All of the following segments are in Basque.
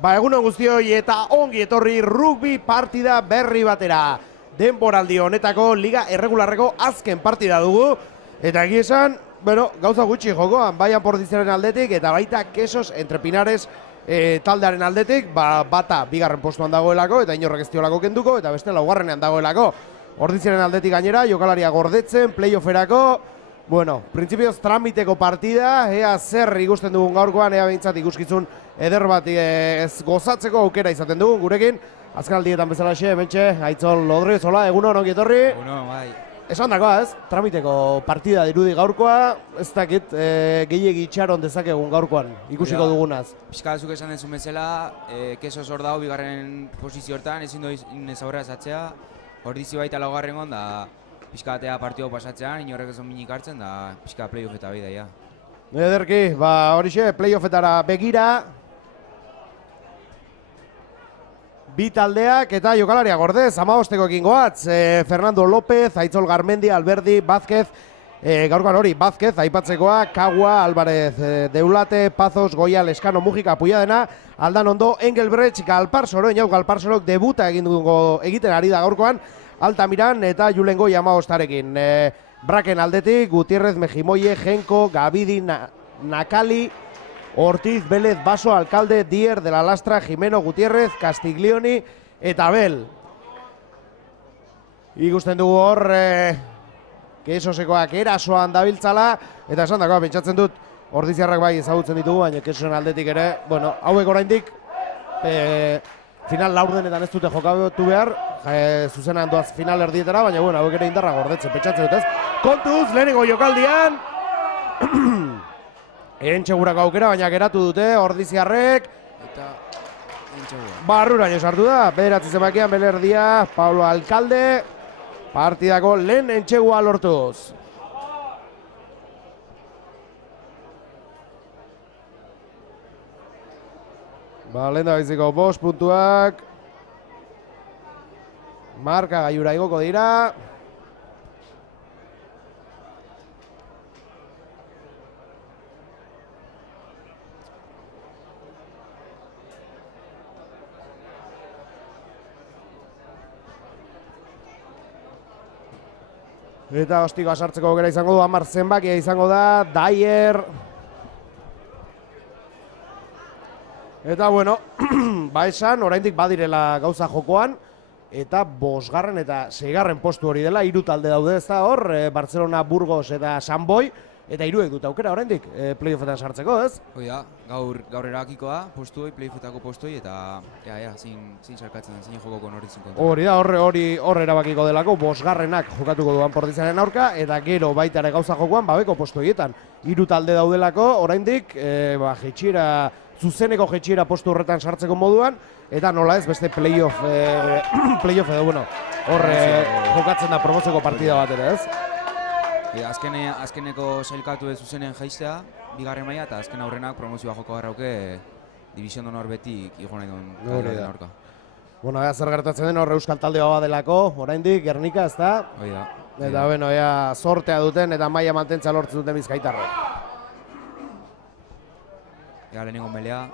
Ba, egunon guztioi eta ongi etorri rugby partida berri batera. Denboraldi honetako liga erregularreko azken partida dugu. Eta egia esan, gauza gutxi jokoan, baian Pordiziaren aldetik eta baita Kesos entre Pinares taldearen aldetik, bata bigarren postuan dagoelako eta inorrek ez diolako kenduko eta beste laugarrenean dagoelako. Ordiziaren aldetik gainera, jokalaria gordetzen, playofferako. Bueno, printzipioz tramiteko partida, ea zer ikusten dugun gaurkoan, ea behintzat ikuskizun eder bat ez gozatzeko aukera izaten dugun gurekin. Azken aldietan bezalaxe, hementxe, Aitzol Lodriz, hola, egunon ongi etorri. Egunon, bai. Esan dakoa ez, tramiteko partida dirudi gaurkoa, ez dakit gehiegi itxaron dezakegun gaurkoan, ikusiko dugunaz. Piskazuk esan dezun bezala, Kesos hor dago bigarren posizio hortan, ezin doin ez aurrera esatzea, Ordizi baita laugarren hon, da pixkatea partidua pasatzean, inorrek ezon minik hartzen, da pixka playoff eta bidaia. Ederki, horixe, playoffetara begira. Bi taldeak eta jokalaria gordez, 15-ekin goatz, Fernando López, Aitzol Garmendi, Alberdi, Vázquez, gaurkoan hori, Vázquez, aipatzekoa, Kagua, Álvarez, Deulate, Pazos, Goia, Lescano, Mujika, Puyadena, Aldanondo, Engelbrecht, Galparsoro, Inau Galparsorok debuta egiten ari da gaurkoan, Altamiran eta Julen Goia 15-arekin. Braken aldetik, Gutierrez, Mejimoie, Genko, Gabidi, Nakali, Ortiz, Vélez, Baso, Alcalde, Dier, De la Lastra, Jimeno, Gutiérrez, Castiglioni eta Bel. Ikusten dugu hor, Kesosekoak erasoan dabiltzala, eta esan dagoa, pentsatzen dut, Ordiziarrak bai ezagutzen ditugu, baina Kesosen aldetik ere, hauek oraindik final laurdenetan ez dute jokatu behar, zuzenan doaz final erdietara, baina hauek ere indarra gordetzen, pentsatzen dut ez. Kontuz, lehenengo jokaldian, Entxegurako aukera, baina geratu dute, Ordiziarrek. Eta Entxegura. Barruraino sartu da, bederatzi zenbakian Belerdia, Pablo Alcalde. Partidako lehen Entxegua lortuz. Lehen da biziko 5 puntuak. Marka gaiura igoko dira. Eta ostikoa sartzeko aukera izango du, 10 zenbakia izango da, Dyer. Eta esan, oraindik badirela gauza jokoan, eta 5. eta 6. postu hori dela, 3 talde daude ez da hor, Barcelona, Burgos eta San Boi, eta 3ek dute aukera oraindik playoffetan sartzeko, ez? Hoi da, gaur erakikoa, postuoi, playoffetako postuoi, eta zin sarkatzen den, zin jokoko Ordizen kontra. Hori da, hor erabakiko delako, 5. jokatuko duan Pordiziaren aurka, eta gero baita ere gauza jokoan, babeko postuietan. 3 talde daudelako, oraindik, zuzeneko jetxiera postu horretan sartzeko moduan, eta nola ez beste playoff edo, hor jokatzen da promozioko partida bat ere, ez? Azkeneko sailkatu ez zuzenen jaiztea, bigarren maila, eta azken aurrenak promozioa joko garrauke Division Donor betik igo nahi duen taldearen aurka. Zer gertatzen den hor euskal taldea badelako, oraindik, Gernika, ez da? Hoi da. Eta, sortea duten eta maila mantentza lortzen duten bizkaitarre. Lehenengo melea.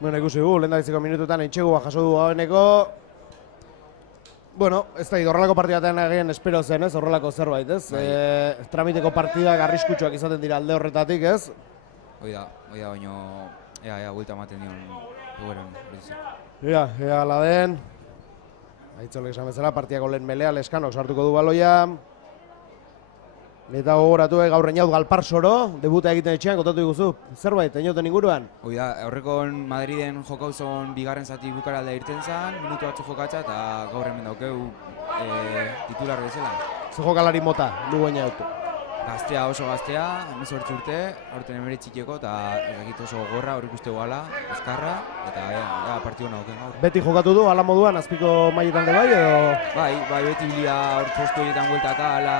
Ikusi gu, lehen dabiziko minututan Entxegua jaso du haueneko. Ez da, horrelako partidatean egin espero zen, ez? Horrelako zerbait, ez? Tramiteko partidak arriskutsuak izaten dira alde horretatik, ez? Hoi da, baino, guelta ematen dion egoeran. Ea, ala den. Aitzolek esan bezala, partidako lehen melea, Leskanok sartuko du baloia. Eta gogoratu gaur Einaut Galparsoro, debuta egiten etxean, kontatu diguzu. Zerbait, Einauten inguruan? Hoi da, aurrekon Madriden jokauzon bigarren zati bukaralda irten zen, minutu batzu jokatza eta gaur hemen daukeu titular bezala. Ze jokalari mota, dugu Einaut? Gaztea, oso gaztea, 18 urte, aurten 19 eta egit oso gorra, hor ikuste gala, eskarra, eta partidu nagoken gaur. Beti jokatu du, ala moduan, azpiko mailetan de bai, edo? Bai, beti bilia hor postu horietan bueltaka, ala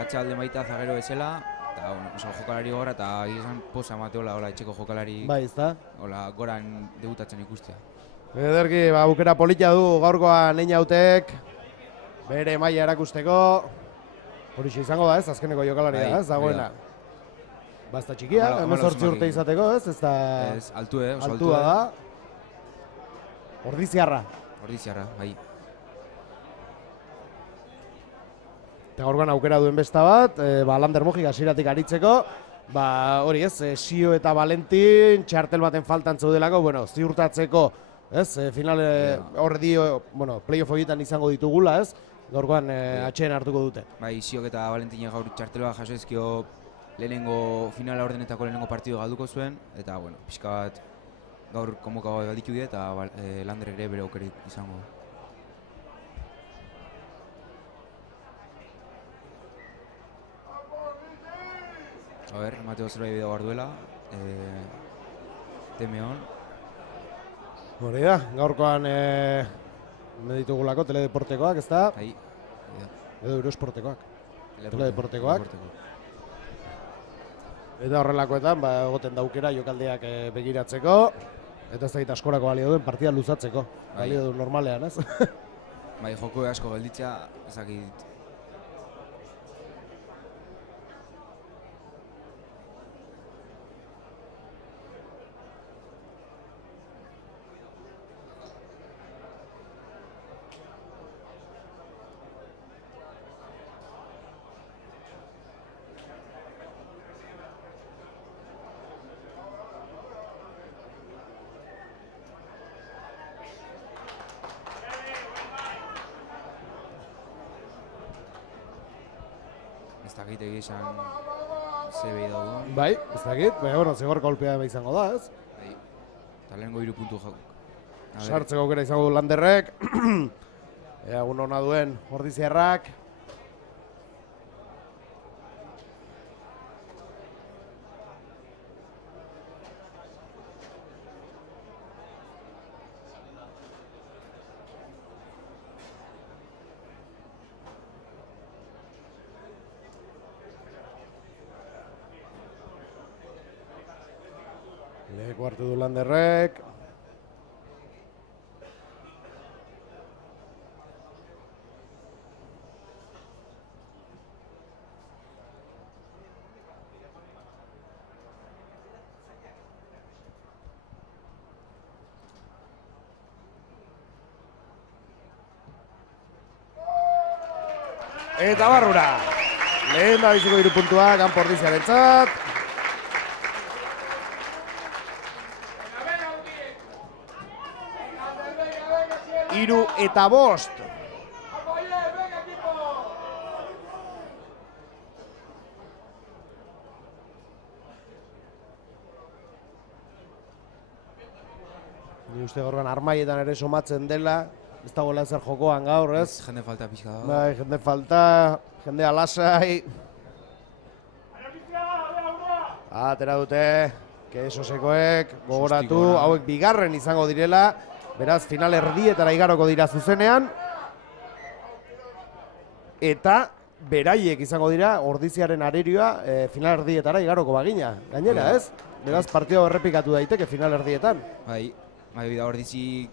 atxalde baita zagero bezala, eta oso jokalari gora, eta gizan posa emateola, etxeko jokalari goran debutatzen ikustea. Ederki, bukera politia du gaurkoan Einautek, bere maila erakusteko. Horixe izango da ez, azkeneko jokalaria da ez, dagoena. Basta txikia, 18 urte izateko ez, ez da... Ez, altue, oso altue. Altua da. Ordiziarra. Ordiziarra, bai. Eta gaurkoan aukera duen besta bat, Lander Mojik hasieratik aritzeko, hori ez, Sio eta Valentin txartel baten faltan zaudelako, bueno, ziurtatzeko, ez, finale horre bueno, playoff horietan izango ditugula, ez, gaurkoan atxeen hartuko dute. Bai, Siok eta Valentinek gaur txartel bat jaso ezkio lehenengo finala ordenetako lehenengo partido galduko zuen, eta, bueno, pixka bat gaur komoka galditu die eta Lander ere bere aukerik izango. A ber, Mateo zerbait bideo behar duela, Temeon. Hori da, gaurkoan meditugulako teledeportekoak, ez da? Bai. Edo Eurosportekoak. Teledeportekoak. Eta horrelakoetan, egoten daukera jokaldeak begiratzeko, eta ez da askorako balio duen partida luzatzeko. Balio duen normalean, ez? Bai, joko asko gelditzea, ezakit. Ez dakit egizan ze behi daudun. Bai, ez dakit, baina, bueno, zigor kolpea izango da, ez? Bai, eta lehenko 3 puntu jau. Sartzeko aukera izango du Landerrek. Egun hona duen Ordiziarrak. Leku hartu du Landerrek. Eta barrura. Lehen da biziko 3 puntua, kanpo Ordiziarentzat. 3 eta 5. Ni uste gaurgan armaietan ere somatzen dela, ez dagoela ezer jokoan gaur, ez? Jende falta pixka dago. Bai, jende falta, jende alasai. Atera dute, Kesosekoek, gogoratu, hauek bigarren izango direla. Beraz, final erdietara igaroko dira zuzenean. Eta beraiek izango dira Ordiziaren arerioa final erdietara igaroko bagina. Gainera, ez? Beraz, partida errepikatu daiteke final erdietan. Bai, da Ordizi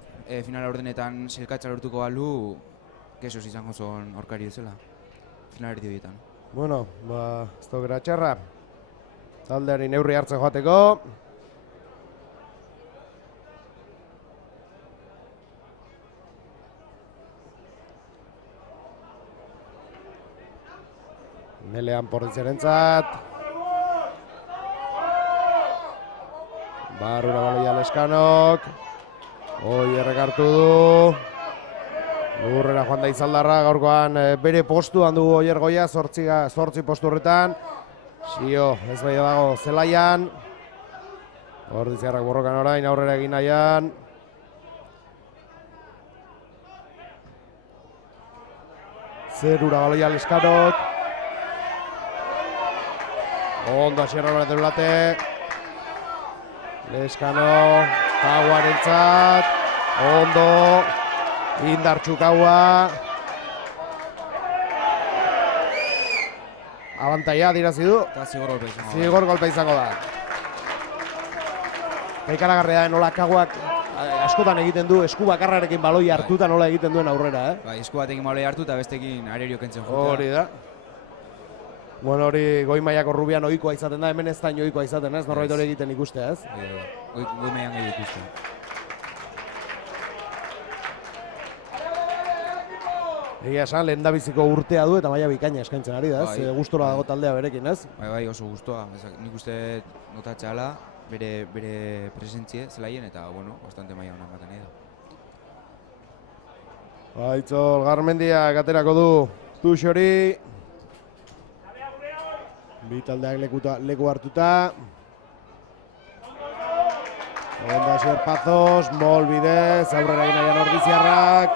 final ordenetan selkatza lortuko balu, Kesos izango zon aurkari bezala. Final erdietan. Bueno, ez daukera txarra. Taldeari neurri hartzen joateko. Melean Ordiziarentzat. Barrura baloia Leskanok. Oierrek hartu du. Lurrera joan da Izaldarra, gaurkoan bere postuan du Oier Goia, 8 postu horretan. Sio, ez bai dago zelaian. Ordiziarrak borrokan orain, aurrera egin nahian. Zerura baloia Leskanok. Ondo asierra honetan ulate. Leskano, Kauarentzat. Ondo. Indartxu Kaua. Abantaia dirazi du. Eta zigor golpe izango da. Ikaragarria nola Kauak askotan egiten du, esku bakarrarekin baloi hartuta nola egiten duen aurrera, Bai, esku batekin baloi hartu eta bestekin arerio kentzen jutea. Hori da. Bueno, hori goi mailako rubian ohikoa izaten da, hemen ez da ohikoa izaten, ez? Norbait hori egiten ikustea, ez? Goi mailan gehi ikusten. Egia esan, lehen biziko urtea du eta maila bikaina eskaintzen ari da, ez? Gustora dago taldea berekin, ez? Bai, oso gustoa. Nik uste notatzea ala, bere presentzie zelaien eta, bueno, bastante maila honan baten da. Aitzol, Garmendiak aterako du Tuxori. Bi taldeak leku hartuta. Onda Xerpazos, Mol bidez, aurrera egin nahian Ordiziarrak.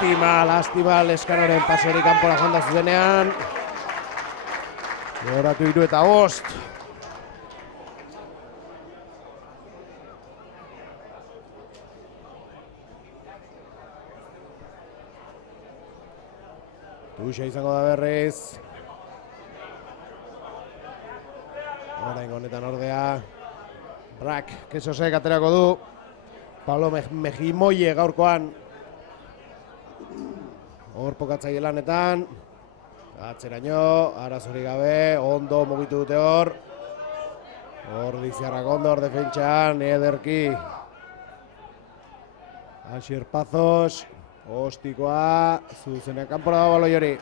Lastima, Leskanoren paserik kanpora joan da zuzenean. Goratu 3 eta 5. Tuxa izango da berriz. Orain honetan ordea. Brak, Kesosek aterako du. Pablo Mejimoie gaurkoan. Hor pokatzaile lanetan. Atzeraino, arazorik gabe, ondo mugitu dute hor. Ordiziarrak ondo hor defentsan, ederki. Asier Pazos, ostikoa, zuzenean kanpora dago baloi hori.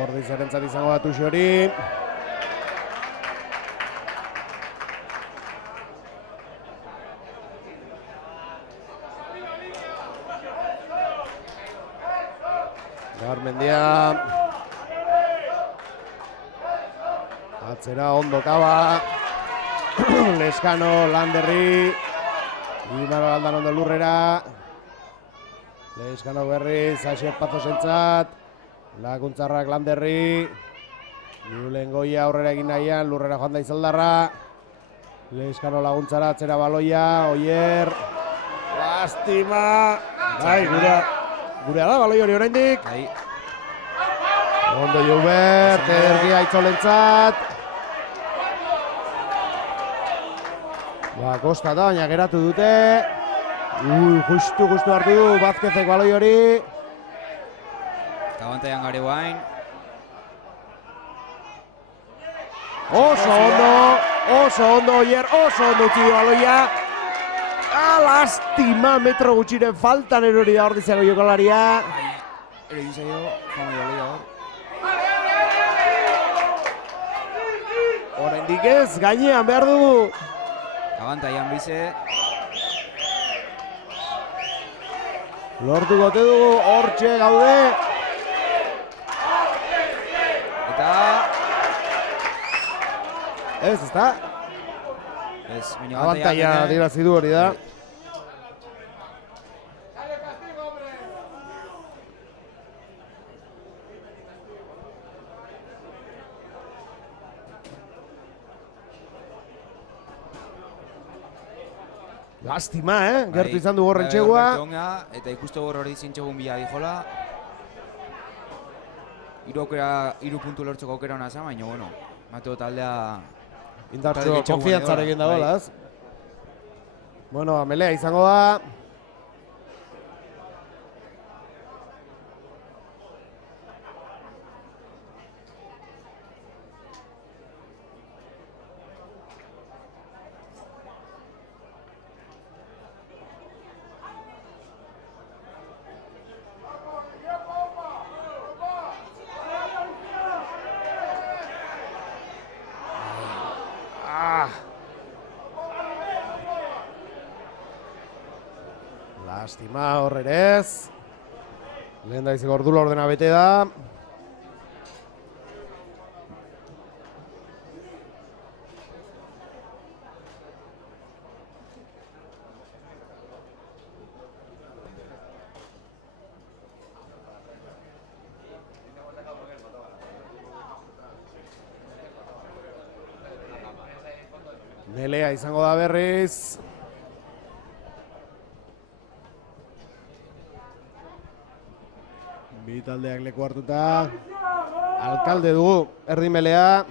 Ordiziarentzat izango da Tuxi hori. Garmendia. Atzera ondo kaba. Leskano, Landerri. Imaro aldan ondo lurrera. Leskano berriz, Asier Pazosentzat. Laguntzarrak Landerri. Julen Goia aurrera egin nahian, lurrera joan da Izaldarra. Leskano laguntzara, atzera baloia, Oier. Lastima. Bai, gurea da baloi hori oraindik. Ondo Joubert, ederki Aitzolentzat. Kosta da, baina geratu dute. Justu hartu du Vázquezek baloi hori. Eta bantaian gare guain. Oso ondo, Oier, oso ondo utzi du baloia. Lastima, metro gutxiren faltan erori da Ordiziako jokalaria. Ere egin zaio, jamo baloia hor. Oraindik ez, gainean behar dugu. Abantaian bize. Lortu gote dugu, hortxe gaude. Eta... Ez da? Ez, abantaia dirazi du hori da. Lastima, gertu izan du gorren txegua. Eta ikustu gorro hori zintxegun bila dijola. 3 puntu lortzeko aukera hona zan, baina, bueno, Mateo taldea... Indartxo, konfiantzarekin dagoela, ez? Bueno, Melea izango da. Lastima horrerez. Lehen da izeko ordula ordena bete da. Melea izango da berriz. Bi taldeak leku hartuta. Alkalde dugu, erdi Melea.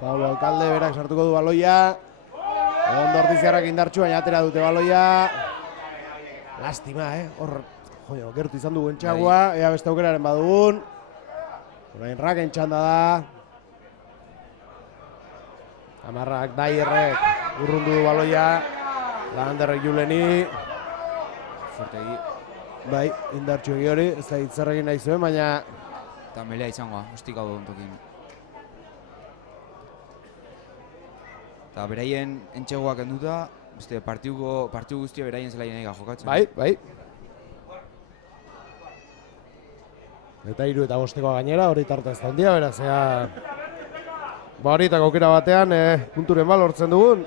Pablo Alkalde berak sartuko du baloia. Ondo Ortiziarrak indartxu, baina atera dute baloia. Lastima, hor, joio, gertu izan dugu entxagua, ea beste aukeraren badugun. Orain Raken txanda da. Amarrak Daierrek urrundu du baloia. Laganderrek Juleni. Fortegi. Bai, indartxu egi hori, ez da hitzarrekin nahi zuen, baina... Eta Melea izangoa, hostik hau duen tokin. Eta beraien entxegoak enduta, beste partidu guztia beraien zelaien ega jokatzen. Bai, bai. Eta 3 eta 5 gainera, hori tarta ez da handia, beraz, ea... Ba horietako aukera batean, punturen bal hortzen dugun.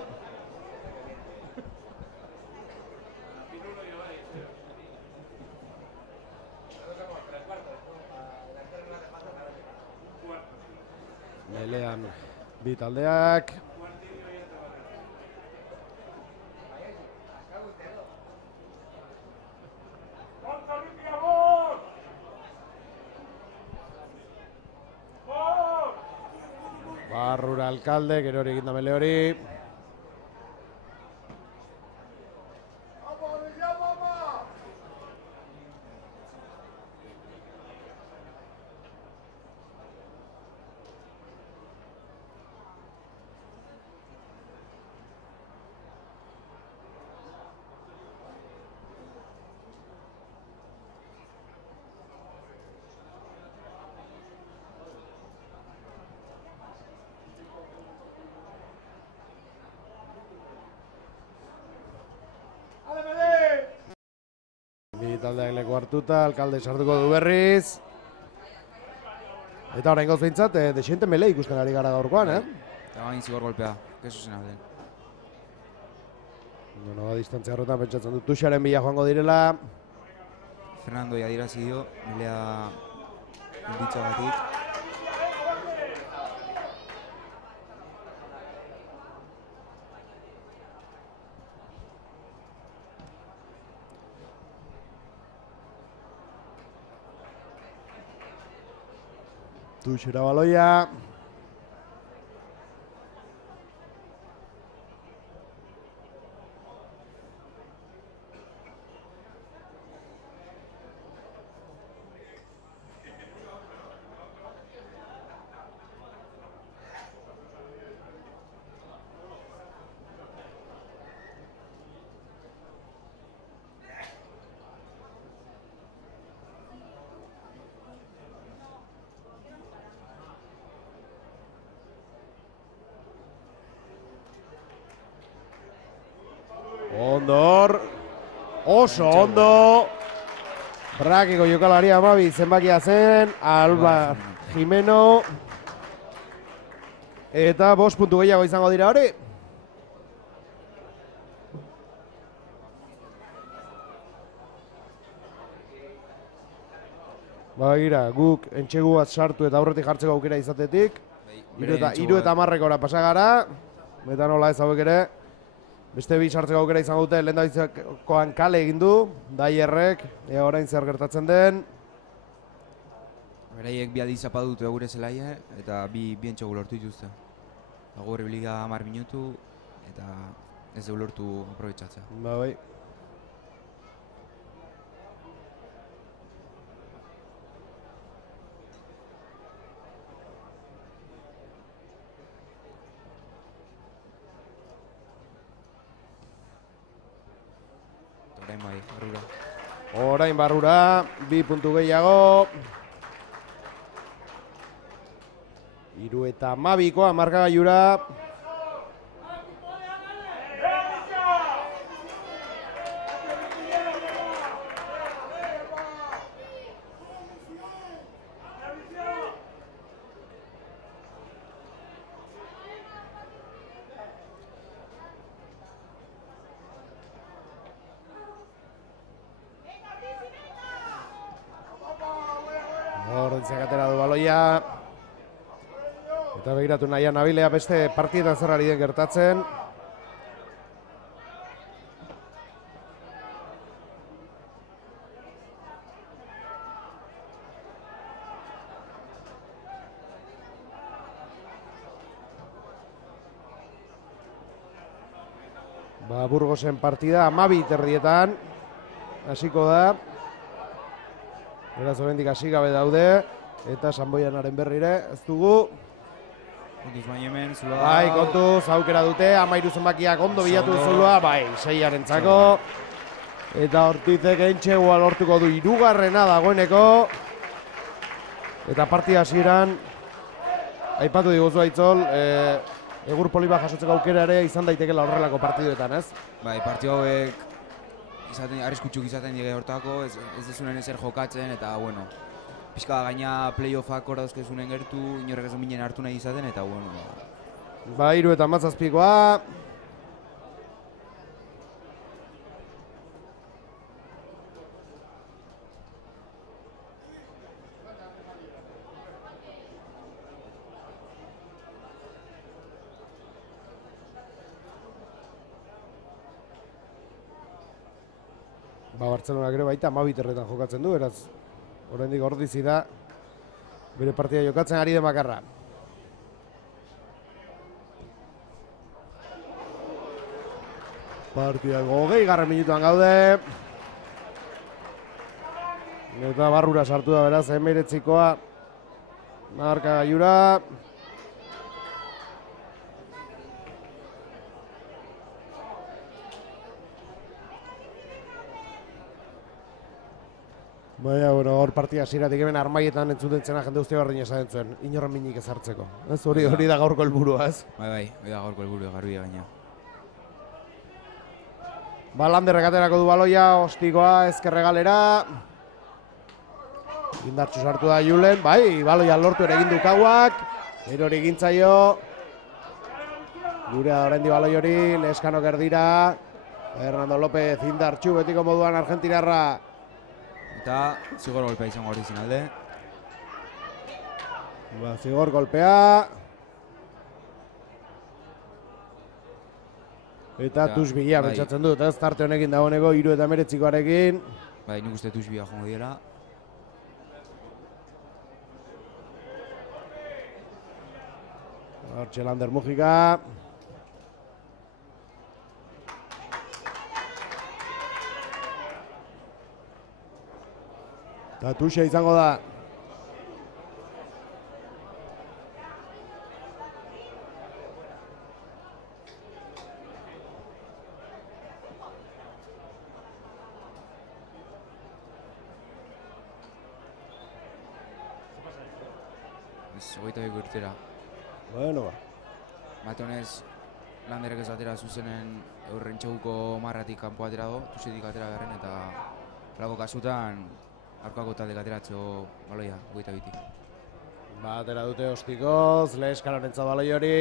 Melean bi taldeak. Barrura Alkalde, gero hori eginda Mele hori. Bi taldeak leku hartuta, Alkalde sartuko du berriz. Eta orain gauz behintzat, desiente Mele ikusten ari gara gaurkoan, Eta bain zigor golpea, kesu zen abden. Bueno, distantzia horretan pentsatzen dut Tuxaren bila joango direla. Fernando adirazi dio, Melea ilditxagatik. Tuxera baloia. Ondor, oso ondo. Brakeko jokalari amabi zenbakia zen, Alba Jimeno. Eta 5 puntu gehiago izango dira hori. Bagira, guk entxeguaz sartu eta aurretik jartzeko aukera izatetik. 3 eta 10 pasa gara. Eta nola ez hauek ere. Beste bi sartzeko aukera izango dute, lehendabizikoan kale egin du, Daierrek, ea orain zer gertatzen den. Beraiek bi aldiz zapatu dute gure zelaia, eta bi entxego lortu dituzte. Gure biliga 10 minutu, eta ez du lortu aprobetxatzea. Ba bai. Orain barrura, 2 puntu gehiago. 3 eta 12koa markagailura. Ordentziak atera du baloia. Eta begiratu nahian nabilea beste partietan zer ari den gertatzen. Burgosen partida 12 erdietan hasiko da. Beraz, oraindik hasi gabe daude. Eta Sanboianaren berrire, ez dugu. Kontuz baina hemen, Zuloa. Bai, kontuz, aukera dute, 13 zenbakiak ondo bilatu Zuloa, bai, 6arentzako. Eta Ortizek entxegua lortuko du 3. dagoeneko. Eta partida hasieran, aipatu diguzu Aitzol, egur poliba jasotzeko aukera ere izan daitekela horrelako partiduetan, ez? Bai, partidu hauek arriskutsuk izaten dire hortako, ez dezunen ezer jokatzen, eta, bueno, pixka gaina playoffak hor dauzkezunen gertu, inorrek ez minen hartu nahi izaten, eta, bueno. Ba, 3 eta 17koa. Bartzelonak ere baita 12 jokatzen du, beraz, oraindik Ordizi da bere partida jokatzen ari den bakarra. Partida 20. minutuan gaude. Eta barrura sartu da beraz, 19koa marka gailura. Baina, bueno, hor partia hasieratik hemen armaietan entzuten zena jende guztia berdin esaten zuen, inorren minik ez hartzeko. Ez hori da gaurko helburua, ez? Bai, hori da gaurko helburua, garbia gaina. Landerrek aterako du baloia, ostikoa ezkerregalera. Indartxu sartu da Julen, bai, baloia lortu ere egin du Kauak. Erori egintzaio. Gurea da oraindik baloi hori, Leskanok erdira. Hernando López indartxu betiko moduan argentinarra. Eta zigor golpea izango hori zinalde. Zigor golpea. Eta Tusbila pentsatzen dut, ez tarte honekin dagoeneko 39koarekin. Bai, nik uste Tusbila jongo diela. Hortxe Lander Mujika. Eta Tuxa izango da. Ez, 22 urtera. Bueno, ba. Mate honez, Landerek ez atera zuzenen eurren txeguko marratik kanpo atera do, Tuxetik atera garren eta lako kasutan aurkako talde ateratxo baloia, 22. Ba, atera dute ostikoz, Leskanorentza baloi hori.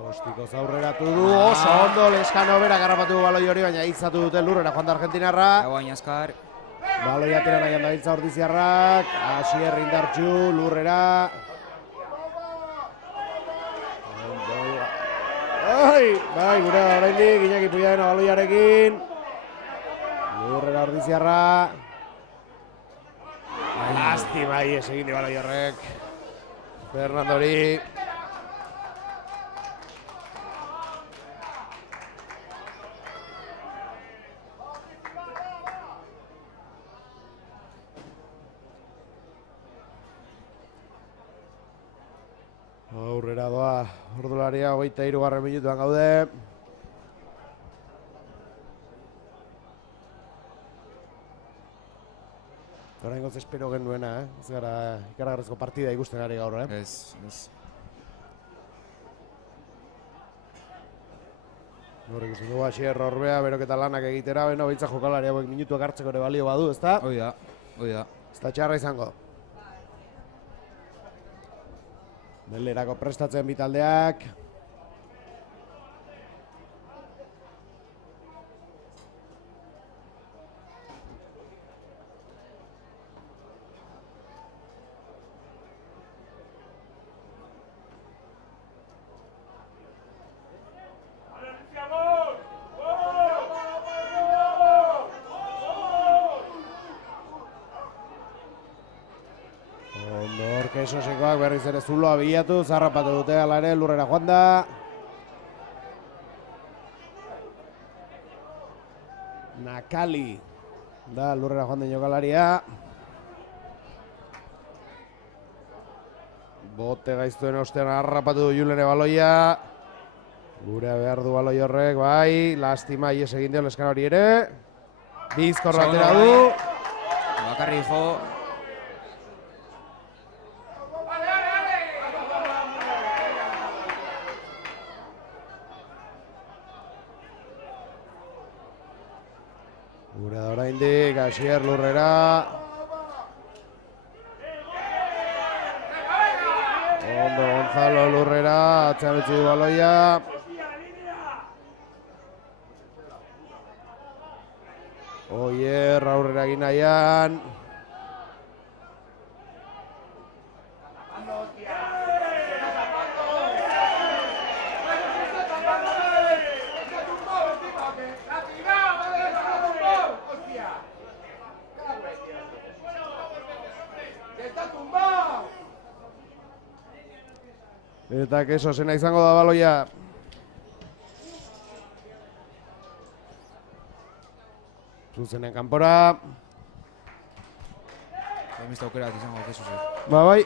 Ostikoz aurreratu du, oso ondo Leskano berak harrapatu baloi hori, baina izatu dute lurrera joan da argentinarra. Baina azkar. Baloi atera nahian da biltza Ordiziarrak, Asier indartxu, lurrera. Bai, gure oraindik, Iñaki Puiadena baloiarekin. Lurrera Ordiziarra. Lastima ies egin di baloi horrek. Fernandori. Aurrera doa ordularia 23. minutuan gaude. Oraingoz espero genuena, ez gara ikaragarrizko partida ikusten ari gaur, Ez. Hor ikusten dugu Asier Orbea, beroketa lanak egitera, beno, behitza jokalari hauek minutuak hartzeko ere balio badu, ezta? Hoi da. Ez da txarra izango. Belerako prestatzen bitaldeak. Kesosekoak berriz ere zuloa bilatu, zarrapatu dute ala ere, lurrera joan da. Nakali da lurrera joan den jokalaria. Bote gaiztuen ostean harrapatu du Julene baloia. Gurea behar du baloi horrek, bai, lastima ies egin dio leskan hori ere. Bizkor batera du. Bakarri jo. Gurea da oraindik, Asier lurrera. Ondo Gonzalo lurrera, atzean utzi du baloia. Oier aurrera egin nahian. Eta keso zena izango da baloia. Zuzenen kanpora. Mista aukera bat izango kesu zer. Ba, bai.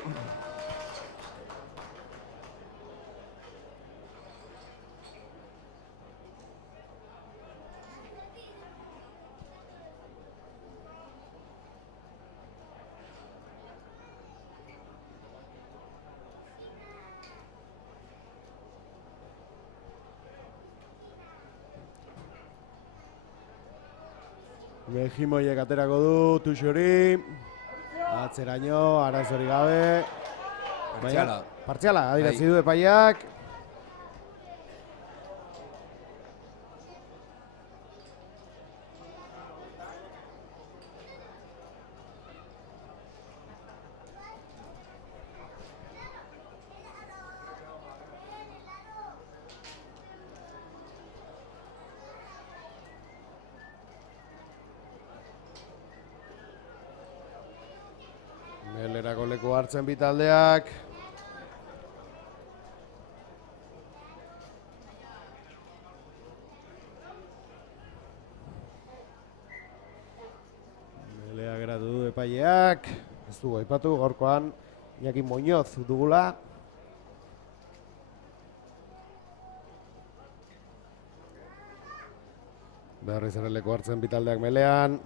Mejimoiek aterako du, Tuxori. Atzeraino, arazori gabe. Partziala. Partziala, adierazi du epaiak. Melerako leku hartzen bitaldeak. Melea geratu du epaileak. Ez du aipatu gaurkoan Iñaki Muñoz dugula. Berriz ere leku hartzen bitaldeak melean.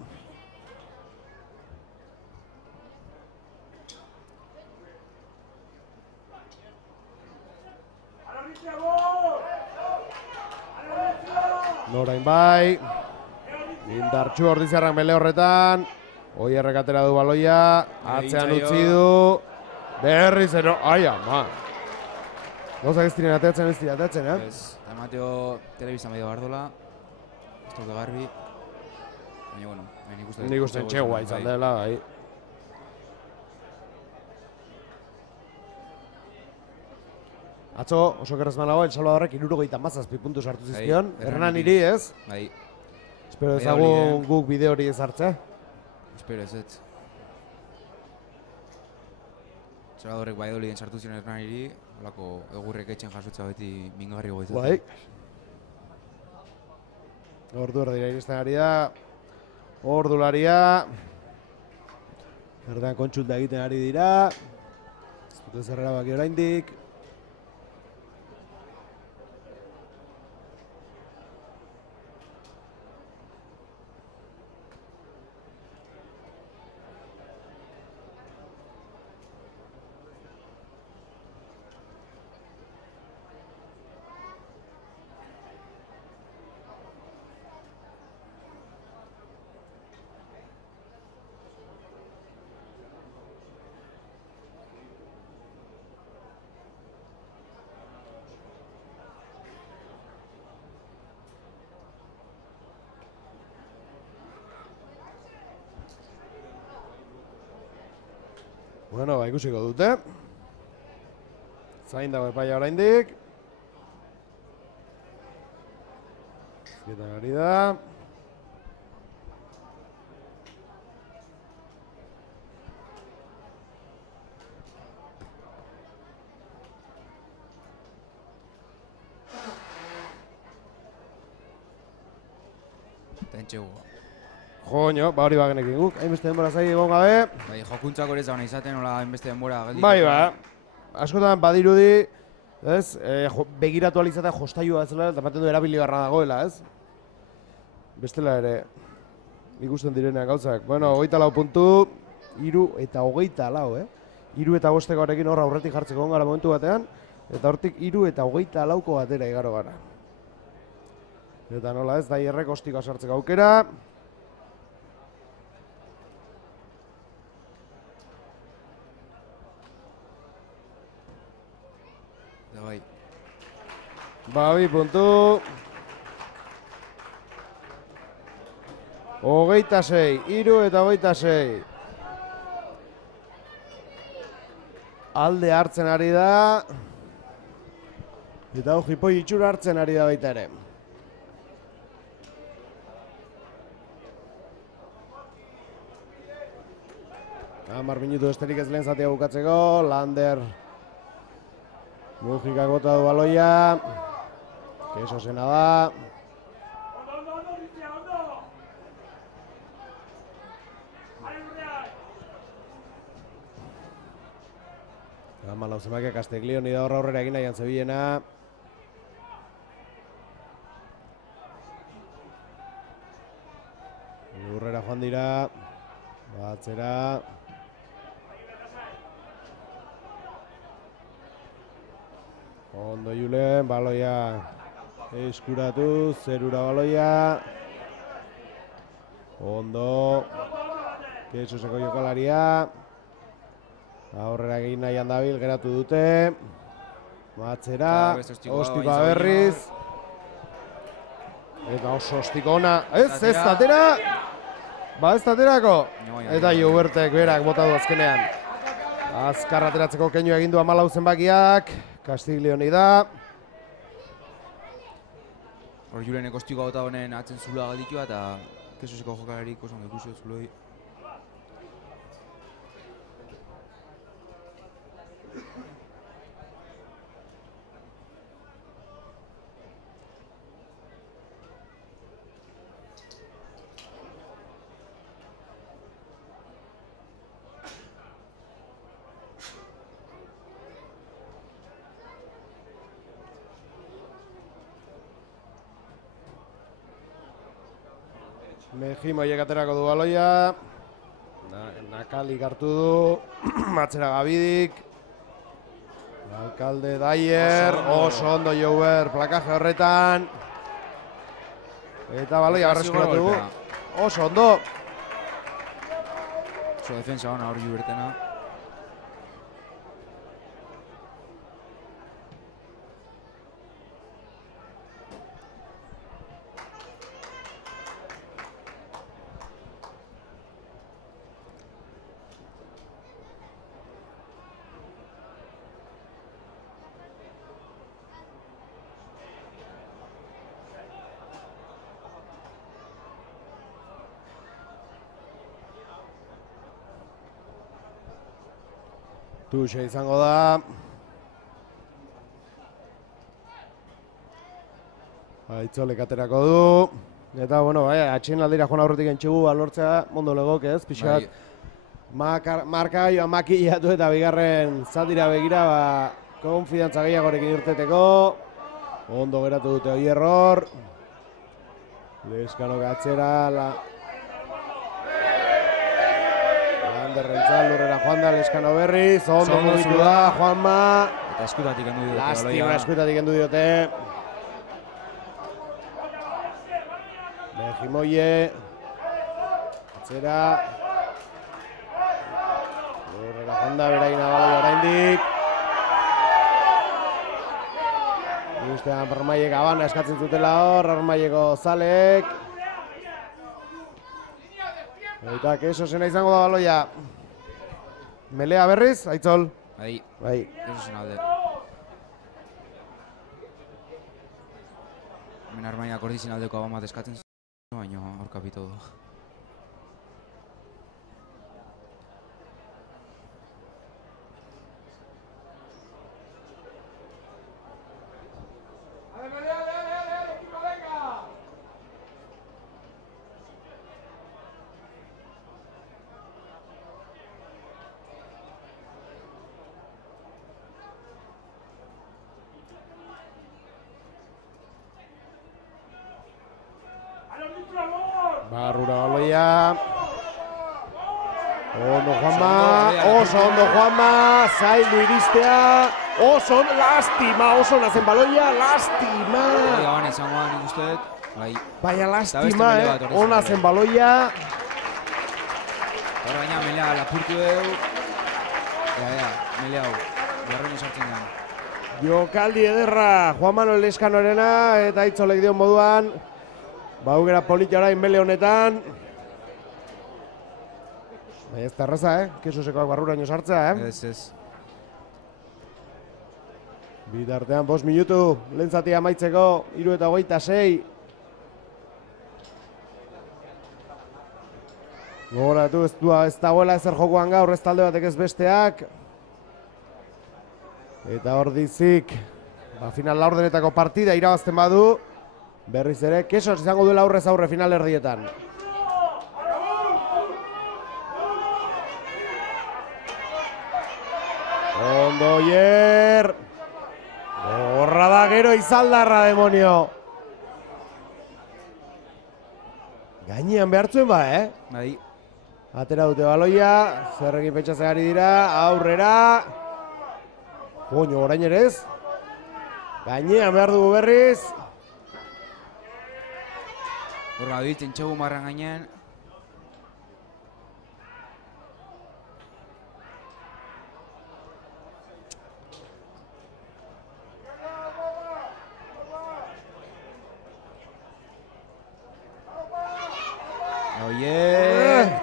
Norain bai. Indartxu Ordizarrak mele horretan. Oierrek atera du baloia. Atzean utzi du. Berriz ero. Ai, ama. Gauzak ez diren ateatzen, eh? Ez, Mateo telebizan medio bardola. Ez dut garbi. Baina, bueno, nik uste txegua izan dela, bai. Atzo, oso gerraz malago, El Salvadorrek 77 puntu sartu zizkion. Hernan hiri, ez? Bai. Espero ezagun guk bide hori ez hartze. Espero ez ez. Salvadorrek bai dolien sartu ziren Hernan hiri, holako egurrek etxen jasotza beti mingarri goizatzen. Bai. Ordu erdira iristen ari da. Ordularia. Erdan kontsulta egiten ari dira. Ez dute zer erabaki oraindik. Bueno, ba, ikusiko dute. Zain dago epaia oraindik. Zietan ari da. eta entxegu. Joño, ba hori bagenekin guk, hainbeste denbora zai egon gabe. Bai, jokuntzak hori ez dauna izaten, hola hainbeste denbora geldik. Bai, ba, askotan badirudi, ez, begiratu alizatea jostailua ez dela, eta ematen du erabiligarra dagoela, ez? Bestela ere, ikusten direnean gauzak. Bueno, 24 puntu, 3 eta 24, 3 eta 5 horekin hor aurretik jartzeko gara momentu batean, eta hortik 3 eta 24ko batera igaro gara. Eta nola ez, Daierrek ostikoa sartzeko aukera. Bai. Ba, 2 puntu. 26, 3 eta 26. Alde hartzen ari da. Eta jipoi itxura hartzen ari da baita ere. Hamar minutu besterik ez lehen zatia bukatzeko. Lander Mujikak bota du baloia. Keso zena da. Malau zenbakia Castiglioni da horra aurrera egin nahian zebilena. Lurrera joan dira. Batzera. Ondo Julen, baloia eskuratu, zerura baloia. Ondo. Kesoseko jokalaria. Aurrera egin nahian dabil, geratu dute. Batzera, ostikoa berriz. Eta oso ostiko ona. Ez tatera. Ba ez taterako. Eta Joubertek berak bota du azkenean. Azkar ateratzeko keinu egin du 14 zenbakiak. Castiglioni da. Hor Julenek ostikoa bota honen atzen zulua galditua eta Kesoseko jokalarik oso ondo ikusi zuloi. Mejimoiek aterako du baloia. Nakalik hartu du. Matzera Gabidik. Alkalde Daier. Oso ondo Jouber plakaje horretan. Eta baloia berreskuratu du. Oso ondo. Oso defensa hona hor Joubertena. Tuxe izango da. Aitzolek aterako du. Eta, bueno, bai, atxin aldira joan aurretik entxegu balortzea, mondo legok ez, pixkat. Marka joan makillatu eta bigarren zatira begira, konfidantza gehiagorekin irteteko. Ondo geratu dute hori error. Leskanok atzera, Landerrentzal lurrera joan da Leskano berriz, ondo mugitu da, Juanma. Eta eskutatik endu diote. Lastima eskutatik endu diote. Mejimoie. Atzera. Lurrera joan da, berain abaloi oraindik. Ustean Armaiek abana eskatzen zutela hor, Armaieko zalek. Eta Keso zena izango da baloia. Melea berriz, Aitzol. Bai, Keso zen alde. Hemen Armaiak ordizin aldeko aban bat eskatzen zuen, baina hor kapitu du. Barrura baloia. Ondo Juanma, oso ondo Juanma, zaildu iristea, oso lastima, oso nazen baloia, lastima. Gaban izangoa nik uste dut, bai. Baina lastima, ona zen baloia. Hor baina melea lapurtu dugu. Melea hau, garren esartzen den. Jokaldi ederra, Juan Manuel Leskanorena eta Itzolek dion moduan. Baugera politia orain mele honetan. Ez da erraza, Kesusekoak barruraino sartzea, Ez. Bitartean 5 minutu, lehen zatia amaitzeko, 3:26. Gogoratu ez dagoela ezer jokoan gaur, ez talde batek ez besteak. Eta hor dizik, final laurdenetako partida irabazten badu, berriz ere, Kesos izango duela aurrez aurre final erdietan. Ondo Oier. Horra da gero Izaldarra, demonio. Gainean behartzuen Bai. Atera dute baloia, zerrekin pentsatzen ari dira, aurrera. Oino, orain ere ez. Gainean behar dugu berriz. Horra ditzen txegu marran gainean.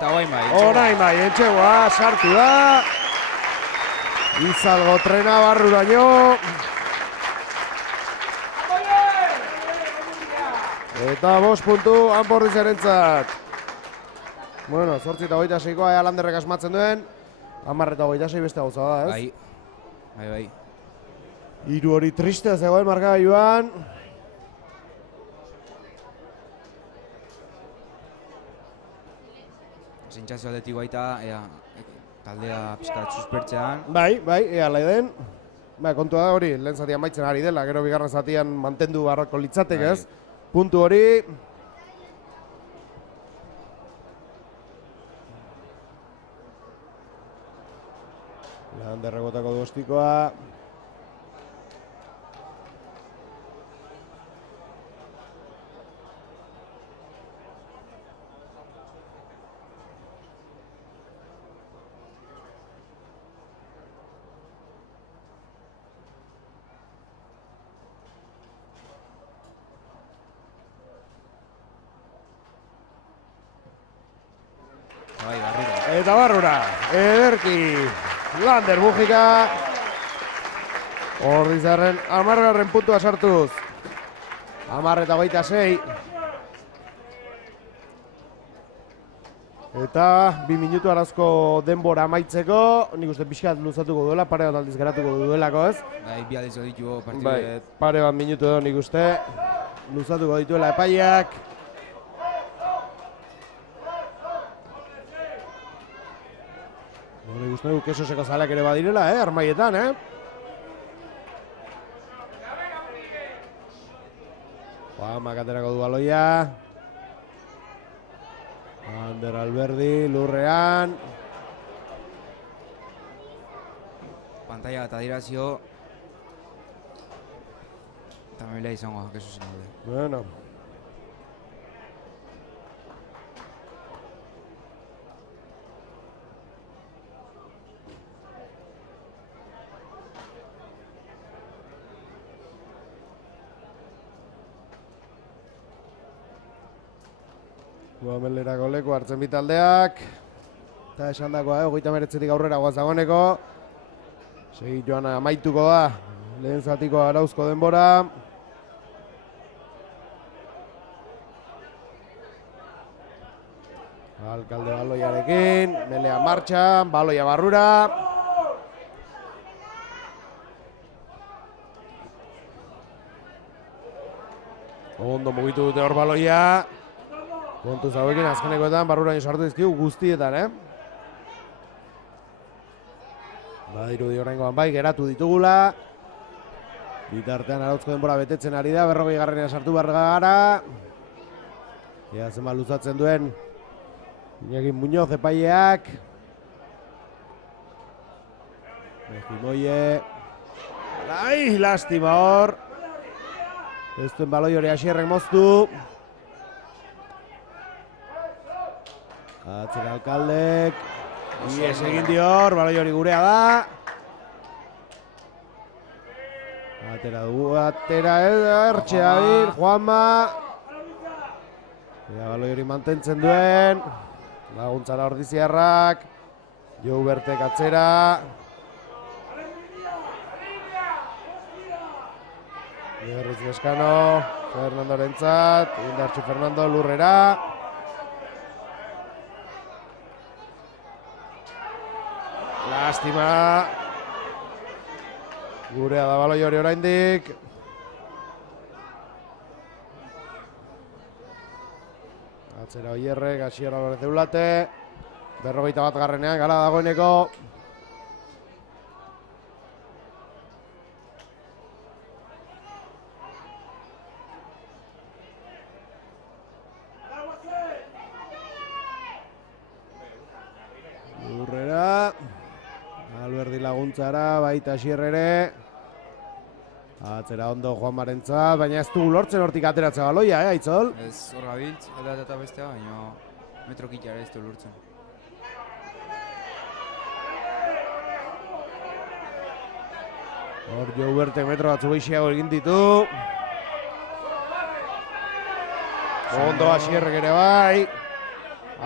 Eta orain bai, etxegoa, sartu da. Izalgo trena barruraino. Eta 5 puntu Anporrizarentzat. Bueno, 8:26 ea Landerrek asmatzen duen. 10:26 beste gauza da, ez? Bai. 3 hori tristea zegoen markagailuan. Sentsazio aldetik baita, taldea pixkat suspertzean. Bai, ea laiden. Kontua da hori, lehen zatian maitzen ari dela, gero bigarren zatian mantendu barrako litzatek, ez? Puntu hori. Landerregotako dostikoa. Eta barrura, ederki, Lander Bujika. Ordizarren 10. puntua sartuz. 10:26. Eta 2 minutu arazko denbora amaitzeko. Nik uste pixkat luzatuko duela, pare bat aldiz geratuko duelako, ez? Bai, 2 aldiz ditu partidu. Bai, pare bat minutu edo nik uste luzatuko dituela epaiak. Nik uste dugu Kesoseko zaleak ere badirela, armaietan, Juanmak aterako du baloia. Ander Alberdi, lurrean. Pantalla eta dirazio. Eta melea izango, Kesosen alde. Bueno. Melerako leku hartzen bitaldeak. Eta esan dagoa, 39 aurrera guaz dagoeneko. Segit joan amaituko da. Lehen zatiko arauzko denbora. Alkalde baloiarekin. Melea martxan, baloia barrura. Ondo mugitu dute hor baloia. Kontuz hauekin azkenekoetan barruraino sartu dizkigu guztietan, Badirudi oraingoan bai, geratu ditugula. Bitartean arauzko denbora betetzen ari da, 40. sartu behar gara. Ea zema luzatzen duen Iñaki Muñoz epaileak. Mejimoie. Ai, lastima hor. Ez duen baloi hori Asierrek moztu. Atzera alkaldek. Ies egin dior, baloi hori gurea da. Atera dugu, atera ertxe dabil, Juanma. Ea baloi hori mantentzen duen. Laguntzara Ordiziarrak. Joubertek atzera. Berriz Leskano, Fernandorentzat, indartxu Fernando lurrera. Lastima. Gurea da baloi hori oraindik. Atzera Oierrek, Asier Alvarez Eulate. 41 garrenean, gala dagoeneko. Lurrera. Alberdi laguntzara, baita Asier ere. Atzera ondo Juan Marentzat, baina ez du lortzen hortik ateratzea baloia, Aitzol? Ez hor gabiltz, aldat eta bestea, baina metro kitara ez du lortzen. Hor Joubertek metro batzu gehiago egin ditu. Ondo Asierrek ere bai.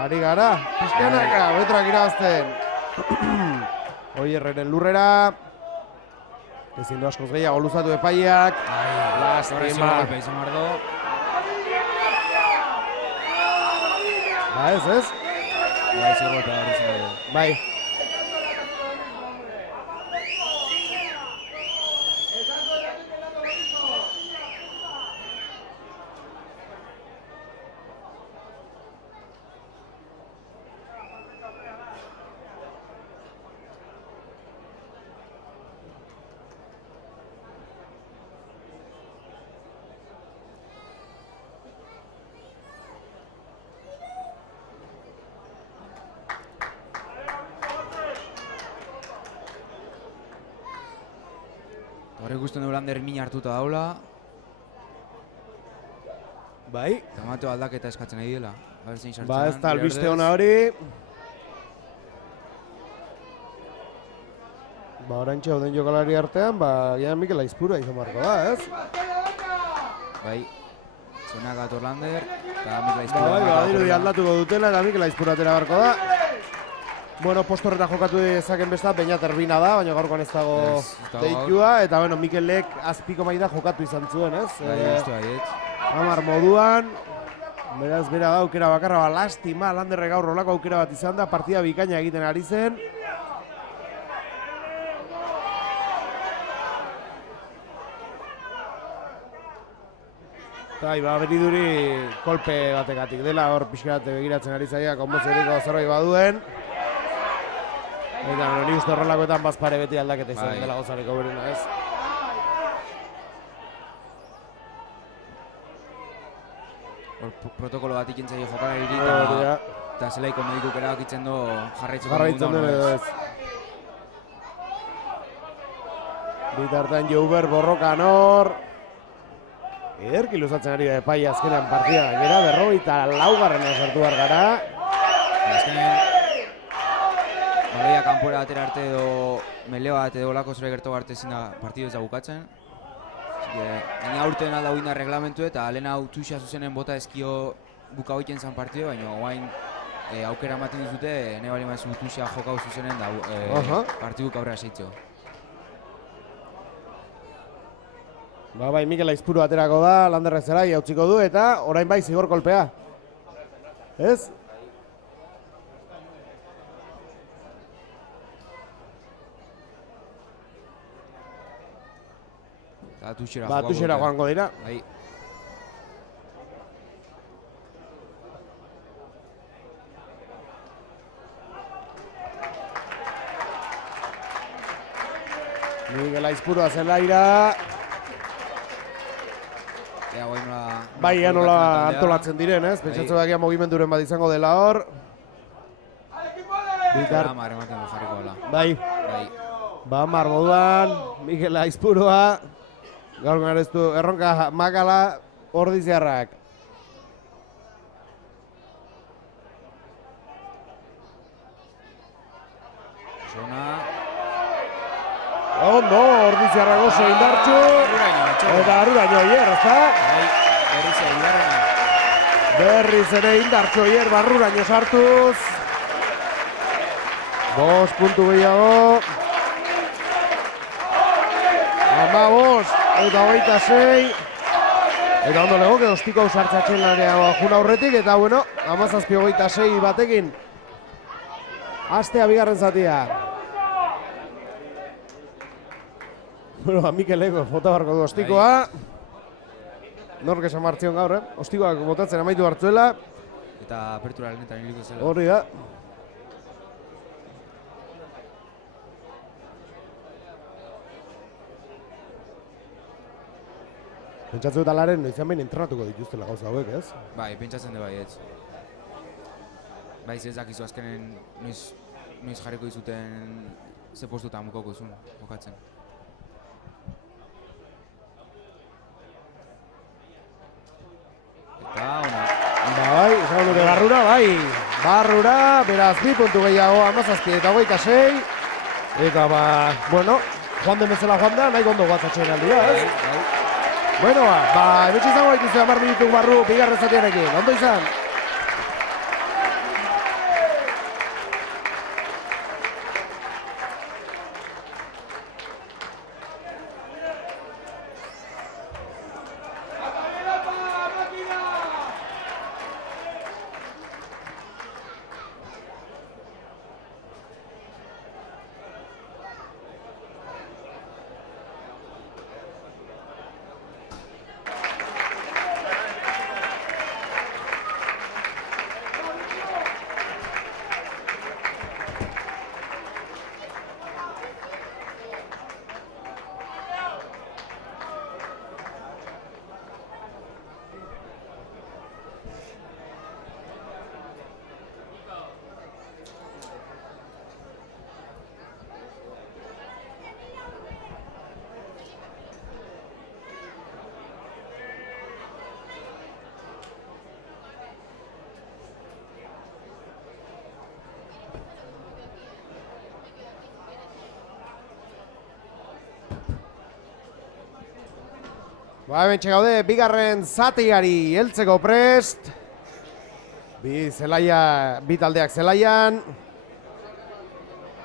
Ari gara, pizkanaka, metroak irabazten. Oierreren lurrera. Ezin du askoz gehiago luzatu epaileak. Lastima. Ba ez? Bai. Horrek ikusten du Lander min hartuta daula. Bai. Eta Mateo aldaketa eskatzen nahi dela. Ba ez da albiste hona hori. Ba oraintxe hauden jokalari artean, ba gian Mikel Aizpura izan marko da, ez? Bai. Zonak ator Lander, eta Mikel Aizpura. Bai, badirudi aldatuko dutela eta Mikel Aizpura atera barko da. Bueno, postorreta jokatu dezaken besta, Beñat Erbina da, baina gaurkoan ez dago deitua, eta bueno, Mikelek azpiko maida jokatu izan zuen, ez? Hamar moduan, beraz, bera da aukera bakarra, ba, lastima, Landerrek gaur rolako aukera bat izan da, partida bikaina egiten ari zen. Eta, ba, beriduri kolpe bategatik dela, hor pixka bat begiratzen ari zaia, konbozeriko zerbait baduen. Eta, ni uste horrelakoetan bazpare beti aldaketa izan dela gozareko berena, ez? Protokolo bat ikintzai jokalari eta zelaiko medikuk erabakitzen du jarraitzen du ez. Bitartean Jouber borrokan hor. Ederki luzatzen ari da epai azkenean partida gainera, 44 sartu behar gara. Azkenean baloia kanpora atera arte edo meleo bat edo olako zure gertu arte ezin da partidu ez da bukatzen. Baina aurten alda huin da reglamentu eta lehen hau tuxa zuzenen bota ezkio buka hoiten zan partidu, baina guain aukera ematen dizute, nahi bali maizu tuxa jokau zuzenen da partiduk aurrera seitzeo. Ba bai, Mikel Aizpuru aterako da, Landerrek zelai hautziko du eta orain bai zigor kolpea. Ez? Ba, tuxera joango dira. Bai. Mikel Aizpurua zelaira. Ea, guai nola... Bai, nola antolatzen diren, ez? Pentsatzen bakia mugimenduren bat izango dela hor. Hamar ematen du jarriko dela. Bai. Bai. Ba, Hamar moduan, Mikel Aizpurua, gaur gareztu erronka makala ordiziarrak. Zona... Ondo, ordiziarrak oso indartxu. Eta arruraino hier, ezta? Bai, berriz egiarrena. Berriz ere indartxu hier, barruraino sartuz. 5 puntu gehiago. 15 eta 26. Eta ondo legoke, ostiko ausartzatzen lanea jun aurretik, eta bueno, 17-26 batekin. Astea bigarren zatia. Bueno, Mikeleko bota barko du ostikoa. Nork esan martzion gaur, ostikoak botatzen amaitu hartzuela. Eta apertura lehenetan hiliko zela. Horri da. Pentsatzu eta laren noizean behin entrenatuko dituztela gauza hauek, ez? Bai, pentsatzen de bai, ez. Bai, ez dakizu azkenen noiz jarriko dizuten ze postuta mukoko zuen, jokatzen. Eta, ona. Bai, esan dute barrura, bai. Barrura, beraz, 2 puntu gehiago, 17 eta 26. Eta, ba, bueno, joan den bezala joan da, nahi gondo guatzatxoen aldia, ez? Bai. Bueno, ba, emetxe izango gaituzu 10 minutuk barru, bigarren zatiarekin, ondo izan? Ba, hementxe gaude, bigarren zatiari heltzeko prest. Bi taldeak zelaian.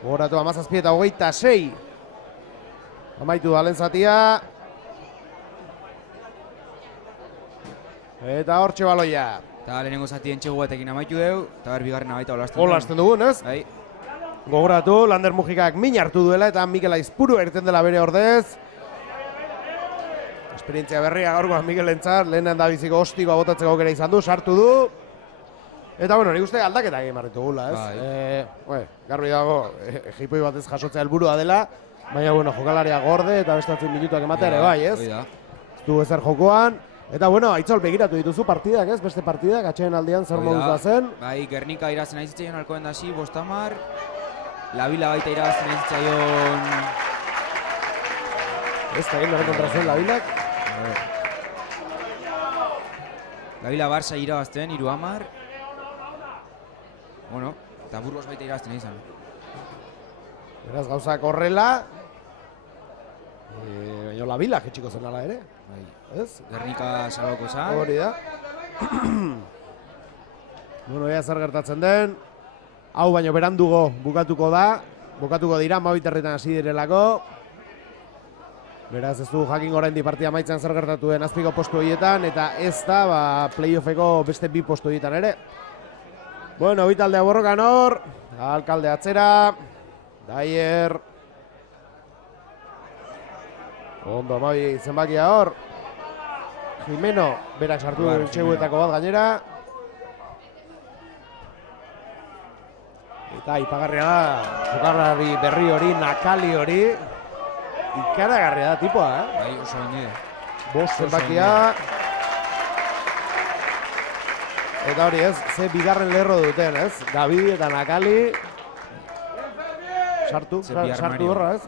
Goratu 17 eta 26. Amaitu da lehen zatia. Eta hortxe baloia. Eta lehenengo zati entxegu batekin amaitu deu, eta ber bigarrena baita olasten Hola hasten dugun, ez? Bai. Gogoratu, Lander Mujikak min hartu duela eta Mikel Aizpuru erten dela bere ordez. Esperientzia berria gaurkoan Mikel entzat, lehenan da biziko ostikoa botatzeko aukera izan du, sartu du. Eta bueno, nik uste aldaketak egin barritu gula, ez? Bai. Garbi dago, jipoi batez jasotzea helburua dela, baina bueno, jokalaria gorde eta bestatzen minutuak ematea ere bai, ez? Ez du ezer jokoan. Eta bueno, Aitzol begiratu dituzu partidak, ez? Beste partidak, atxeen aldean zer moduz da zen. Bai, Gernika irazen aizitzaion alkoen da hasi, 5-10. Labila baita irazen aizitzaion... Ez da egin kontra zuen Labilak. Labila Barça irabazten, 3-10. Bueno, eta Burgos baita irabazten izan. Beraz gauzak horrela. Baina Labilak etxiko zen ala ere. Bai. Ez? Gernika saloko zan. Hori da. Bueno, ea zer gertatzen den. Hau baino berandugo bukatuko da. Bukatuko dira, mabiterretan hasi direlako. Beraz ez du jakin oraindik partida amaitzen zer gertatu den azpiko postu horietan. Eta ez da playoffeko beste 2 postu horietan ere. Bueno, bi taldea borrokan hor. Alkalde atzera. Daier. Ondo amabi zenbakia hor. Jimeno, berak sartu duen txeguetako bat gainera. Eta ipagarria da, jokarlari berri hori, nakali hori. Ikaragarria da tipoa, Bai, oso onide. 5 zenbakia. Eta hori ez, ze bigarren lerro duten ez, Gabi eta Nakali. Sartu horra ez.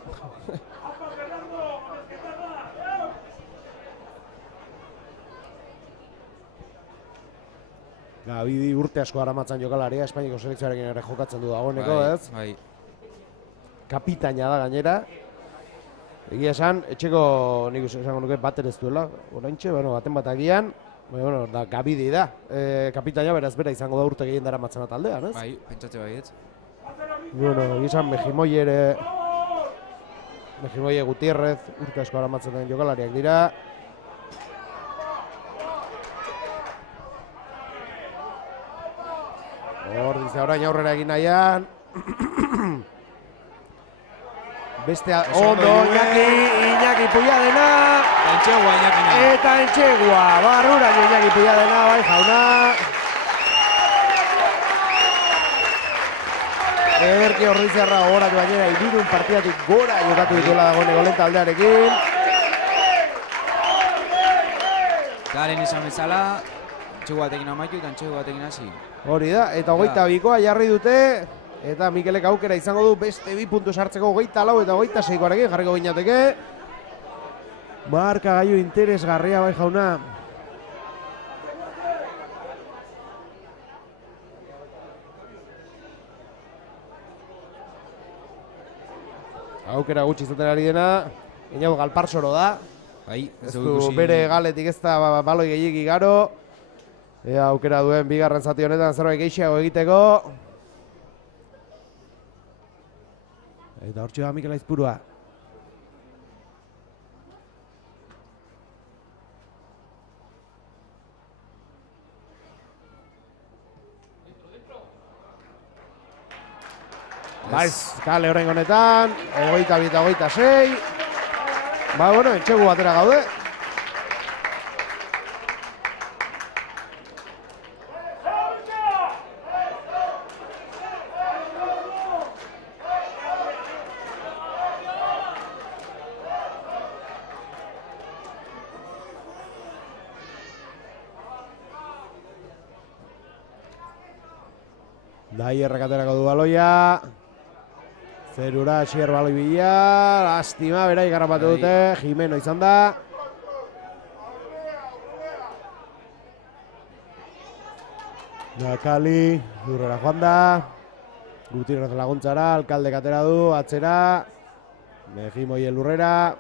Gabidi urte asko aramatzen jokalaria, Espainiako selekzioarekin ere jokatzen du dagoeneko, ez? Bai. Kapitaina da gainera. Egia esan, etxeko nik esango nuke bater ez duela, oraintxe, baten bat agian, da Gabidi da. Kapitaina beraz bera izango da urte gehien daramatzen taldean, ez? Bai, pentsatze baietz. Egia esan, Mejimoie Gutierrez urte asko aramatzen den jokalariak dira. Hor, dize orain aurrera egin nahian. Beste ondo, Iñaki Puyadena. Eta Entxegua, barrura Iñaki Puyadena, bai jauna. Ederki Ordizarra gogoratu gainera, irudun partidatik gora jokatu dituela dagoeneko lehen taldearekin. Garen esan bezala, Entxegua batekin amaitu eta Entxegua batekin hasi. Hori da, eta 22koa jarri dute, eta Mikelek aukera izango du beste 2 puntu sartzeko 24 eta 26koarekin jarriko ginateke. Marka gailu interesgarria bai jauna. Aukera gutxi izaten ari dena, Iñago Galparsoro da. Bai, ez du bere galetik ez da baloi gehiek igaro. Ea aukera duen bigarren zati honetan zerbait gehiago egiteko. Eta hortxe da Mikel Aizpurua. Baiz, kale horrengo honetan, 22 eta 26. Entxegu batera gaude. Daierrak aterako du baloia. Zerura Asier baloi bila. Lastima, berai garrapatu dute. Jimeno izan da. Nakali, lurrera joan da. Gutierrez laguntzara, alkaldek atera du, atzera. Mejimoie lurrera.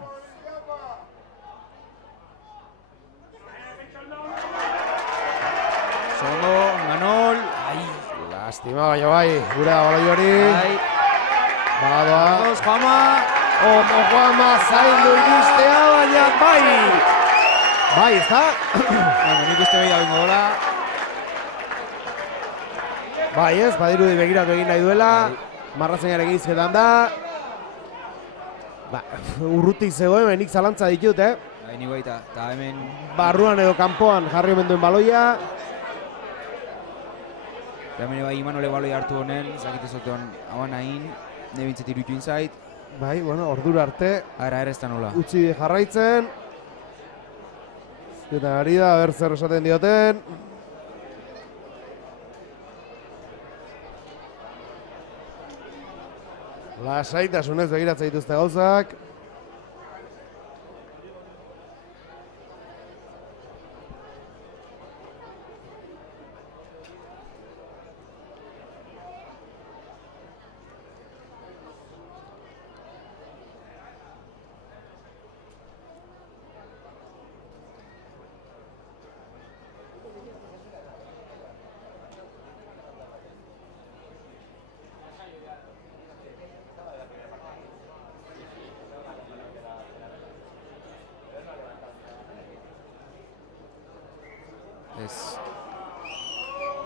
Sondo, Manol. Lastima, baina bai, gure da baloi hori. Badoa. Juanma. Ondo Juanma zaindu iristea, baina bai. Bai, ez da? Nik uste behi da bingo dola. Bai ez, badirudi begiratu egin nahi duela. Marrazainaren izketan da. Urrutik zegoen, nik zalantza ditut, Bai, ni baita, eta hemen... Barruan edo kanpoan jarri omen duen baloia. Eta hemen bai Imanole baloi hartu honen, zakite zotean hauan hain, nebintzet irutu inzait. Bai, ordura arte. Ara, ez da nola. Utsi jarraitzen. Eta ari da, ber zer esaten dioten. Lasaitasunez begiratzen dituzte gauzak.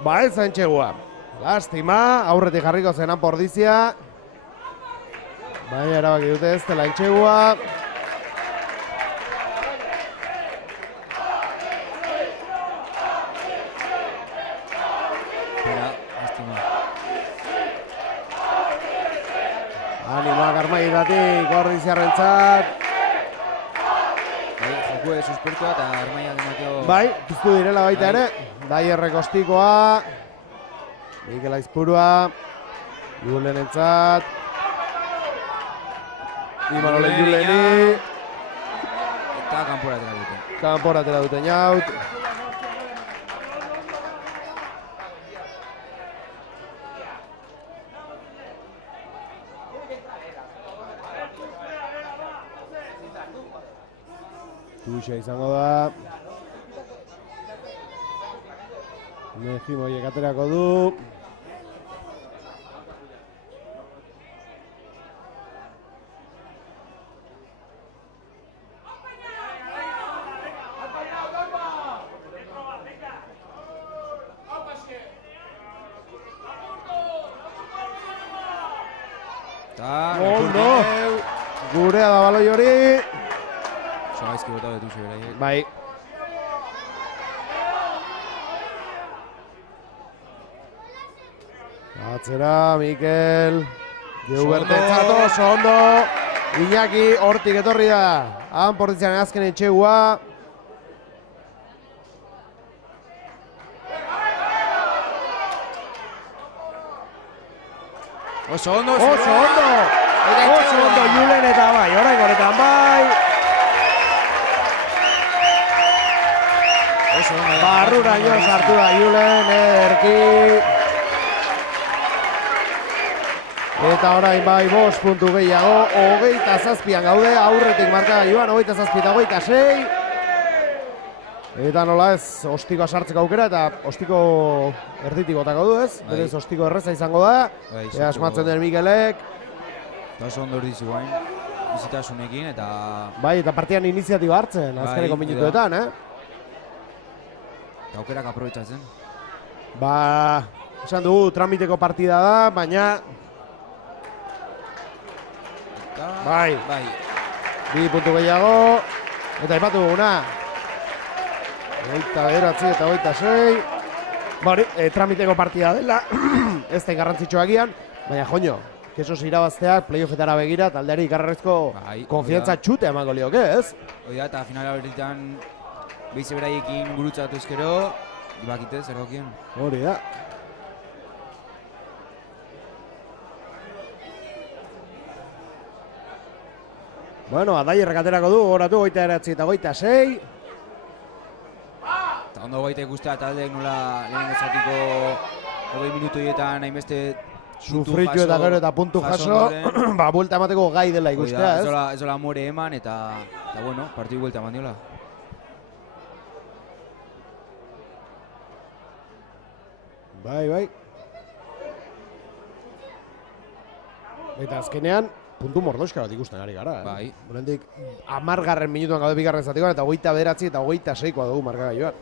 Ba ez Entxegua. Lastima, aurretik jarriko zenan Pordizia. Baina erabaki dute ez dela Entxegua. Animoak armairatik Pordiziarrentzat. lekue suspertua eta armaiak emateo... Bai, piztu direla baita ere. Daierrek ostikoa. Mikel Aizpurua. Julen entzat. Imanol Juleni. Eta kanpora atera dute. Kanpora atera dute Ñaut. Tuxa izango da. Mejimoiek aterako du. Ondo! Gurea da baloi hori. Gaizki bota betu beraiek. Bai. Atzera, Mikel. Geubertentzat oso ondo. Iñaki hortik etorri da. Han portitzean azken etxegua. Oso ondo! Oso ondo! Oso ondo Julen eta bai, orain goretan bai. Barruraino sartu da Julen, ederki. Eta orain bai 5 puntu gehiago, 27an gaude, aurretik markagailuan, 27 eta 26. Eta nola ez, ostikoa sartzeko aukera eta ostiko erditik botako du ez, berez ostiko erreza izango da. Eta asmatzen den Mikelek. Eta oso ondo erdizu guain, bizitasunekin eta... Bai, eta partian iniziatiba hartzen, azkeneko minutuetan, Eta aukerak aprobetxatzen. Ba, esan dugu, tramiteko partida da, baina... Bai. 2 puntu gehiago. Eta ipatu duguna. 29 eta 26. Bari, tramiteko partida dela. Ez da garrantzitsua agian, baina joño, kesos irabazteak playoffetara begira taldeari ikarrezko konfiantza txute emango lioke, ez? Oida, eta finala berritan behize beraiekin gurutzatu ezkero, bakite, zer dokien. Hori da. Bueno, Adaierrek aterako du, goratu 29 eta 26. Eta ondo baita ikustea taldeek nola lehen ezatiko 20 minutu hietan hainbeste sufritu eta gero eta puntu jaso, ba, buelta emateko gai dela ikustea, ez? Ez hola more eman eta bueno, partidu buelta eman diola. Bai. Eta azkenean, puntu mordoska bat ikusten ari gara, Bai. Momentik, 10. minutuan gaude bigarren zatikoan, eta 29 eta 26koa dugu markagailuan.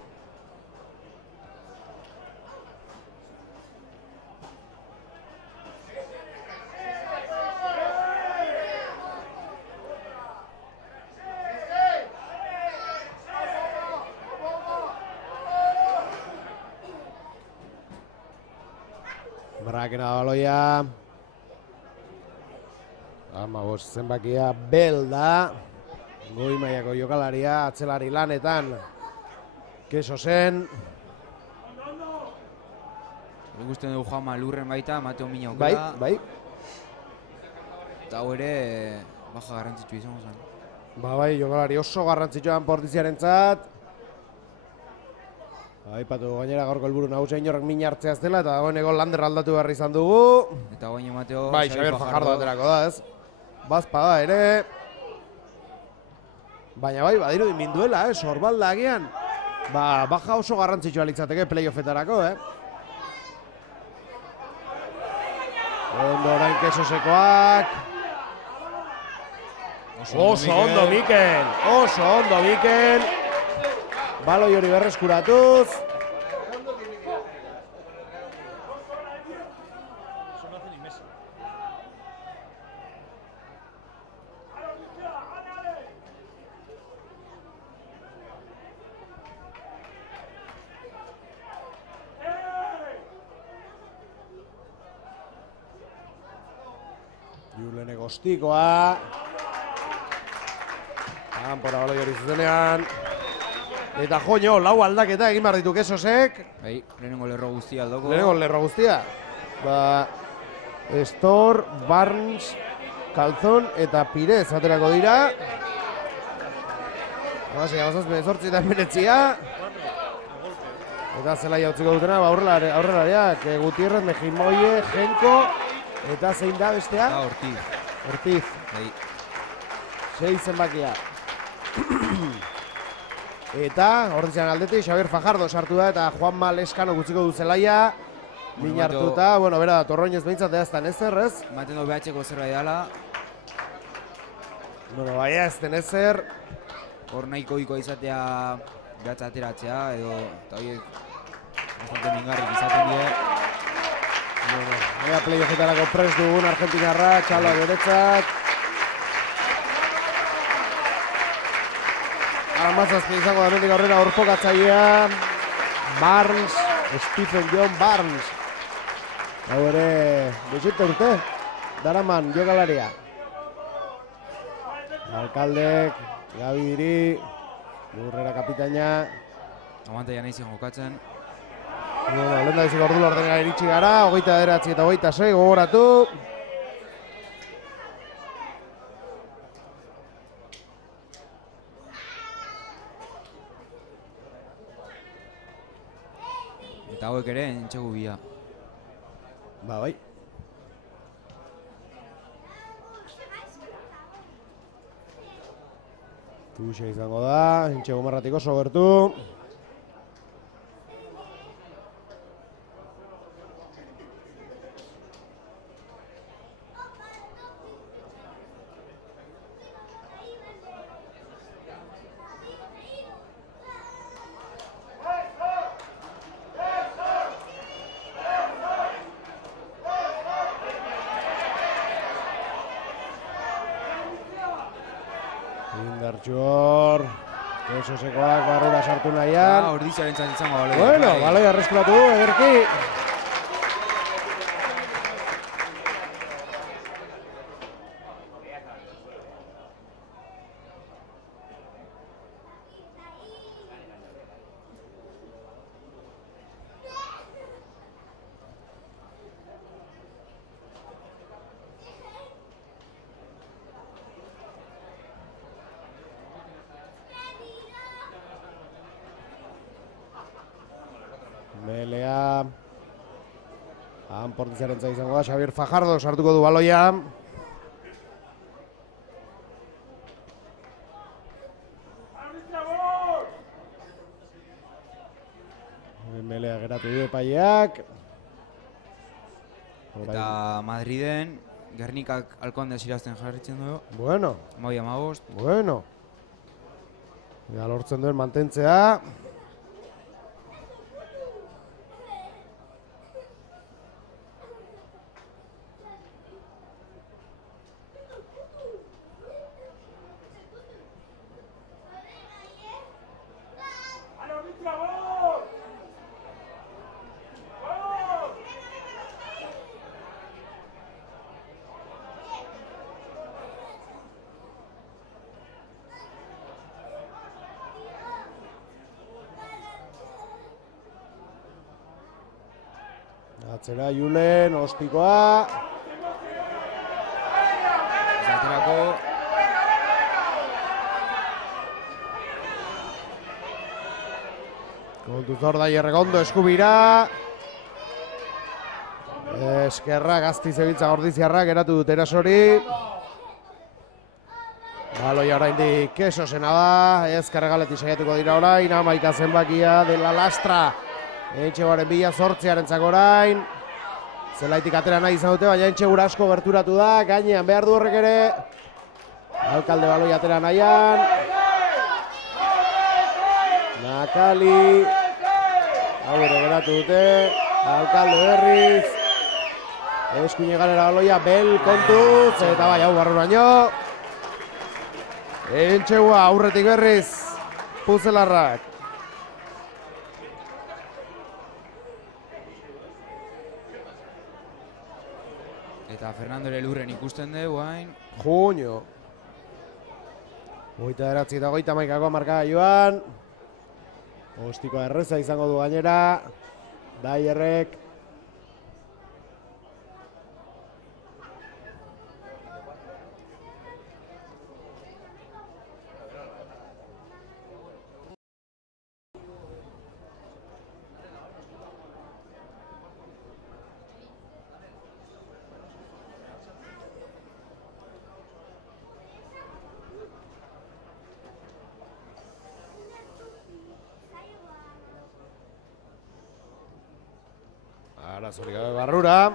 Brakena da baloia. Zenbakia Bel da. Goi mailako jokalaria, atzelari lanetan. Keso zen. Ikusten dugu Juanma lurren baita, Mateo Mina aukera. Bai. Eta hau ere, baja garrantzitsua izango zen. Bai, jokalari oso garrantzitsuan Portiziarentzat. Aipatu gainera gaurko helburu nagusia inorrek min hartzea ez dela, eta dagoeneko Lander aldatu behar izan dugu. Eta guain Mateo... Bai, Xabier Fajardo aterako da, ez? Bazpada ere. Baina bai, badiru minduela, Sorbalda agian. Baja oso garrantzitsua litzateke playoffetarako, Ondo orain Kesosekoak. Oso ondo Mikel. Baloi hori berreskuratuz. Julenek ostikoa. Kanpora baloi hori zuzenean. Eta joño, lau aldaketa egin behar ditu Kesosek. Bai, lehenengo lerro guztia aldoko. Lehenengo lerro guztia. Ba, Estor, Barnes, Calzón eta Pirez aterako dira. Amasei, amazazpen ezortzi eta emeretzia. Eta zela jautziko dutena, ba, aurrelariak. Gutierrez, Mejimoie, Jenko. Eta zein da bestea? Ortiz. Ortiz. Bai. 6 zenbakia. Eta, ordizan aldetik, Xabier Fajardo sartu da eta Juanma Leskano gutziko du zelaia. Min hartuta, bueno, bera, Torroinez behintzat edaztan ezer, ez? Maten du behatxeko zerbait dela. Bueno, bai ez den ezer. Hor nahiko iko izatea behatza ateratzea, edo, eta horiek bastante mingarrik izaten die. Bueno, ea playoffetarako prest dugun Argentinarra, txaloa beretzat. Amazazpi izango da mendik aurrera orpokatzailea. Barnes, Stephen John Barnes. Hau ere, desite urte, daraman jokalaria. Alkaldek, Gabi Diri, Lurrera kapitaina. Aguanta ja nahi zen jokatzen. Bueno, lehen da bizik ordu ordenera iritsi gara, 29 eta 26, gogoratu. Eta hauek ere, entxegu bia. Ba, bai. Tuxe izango da, entxego marratik oso gertu. Indartxor, Kesosekoak barrura sartu nahian. Ordiziaren izango baloi. Bueno, baloi arreskuratu, ederki. Melea. Portizaren izango da, Xabier Fajardo sartuko du baloia. Melea geratu du epaileak. Eta Madriden, Gernikak Alkonde zirazten jarritzen du. Bueno. Moi amabost. Bueno. Ja, lortzen duen mantentzea. Atzera Julen, ostikoa. Zaterako. Kontuzor da Erregondo eskubira. Eskerra Gazti zebiltza Gordiziarrak geratu dut erasori. Baloia oraindik Kesosena da, ez karregaletik saiatuko dira orain, 11 zenbakia dela Lastra. Etxegoaren 2008 orain. Zelaitik atera nahi izan dute, baina Etxegura asko gerturatu da, gainean behar du horrek ere. Alkalde baloi atera nahian. Nakali. Hau ere geratu dute. Alkalde berriz. Eskuine galera baloia, Bel kontuz, eta bai hau barruraino. Etxegua aurretik berriz. Puzelarrak. Eta Fernando ere lurren ikusten du, hain. Junio. 29 eta 31 markagailuan. Ostikoa erreza izango du gainera. Daierrek. Arazorik gabe barrura.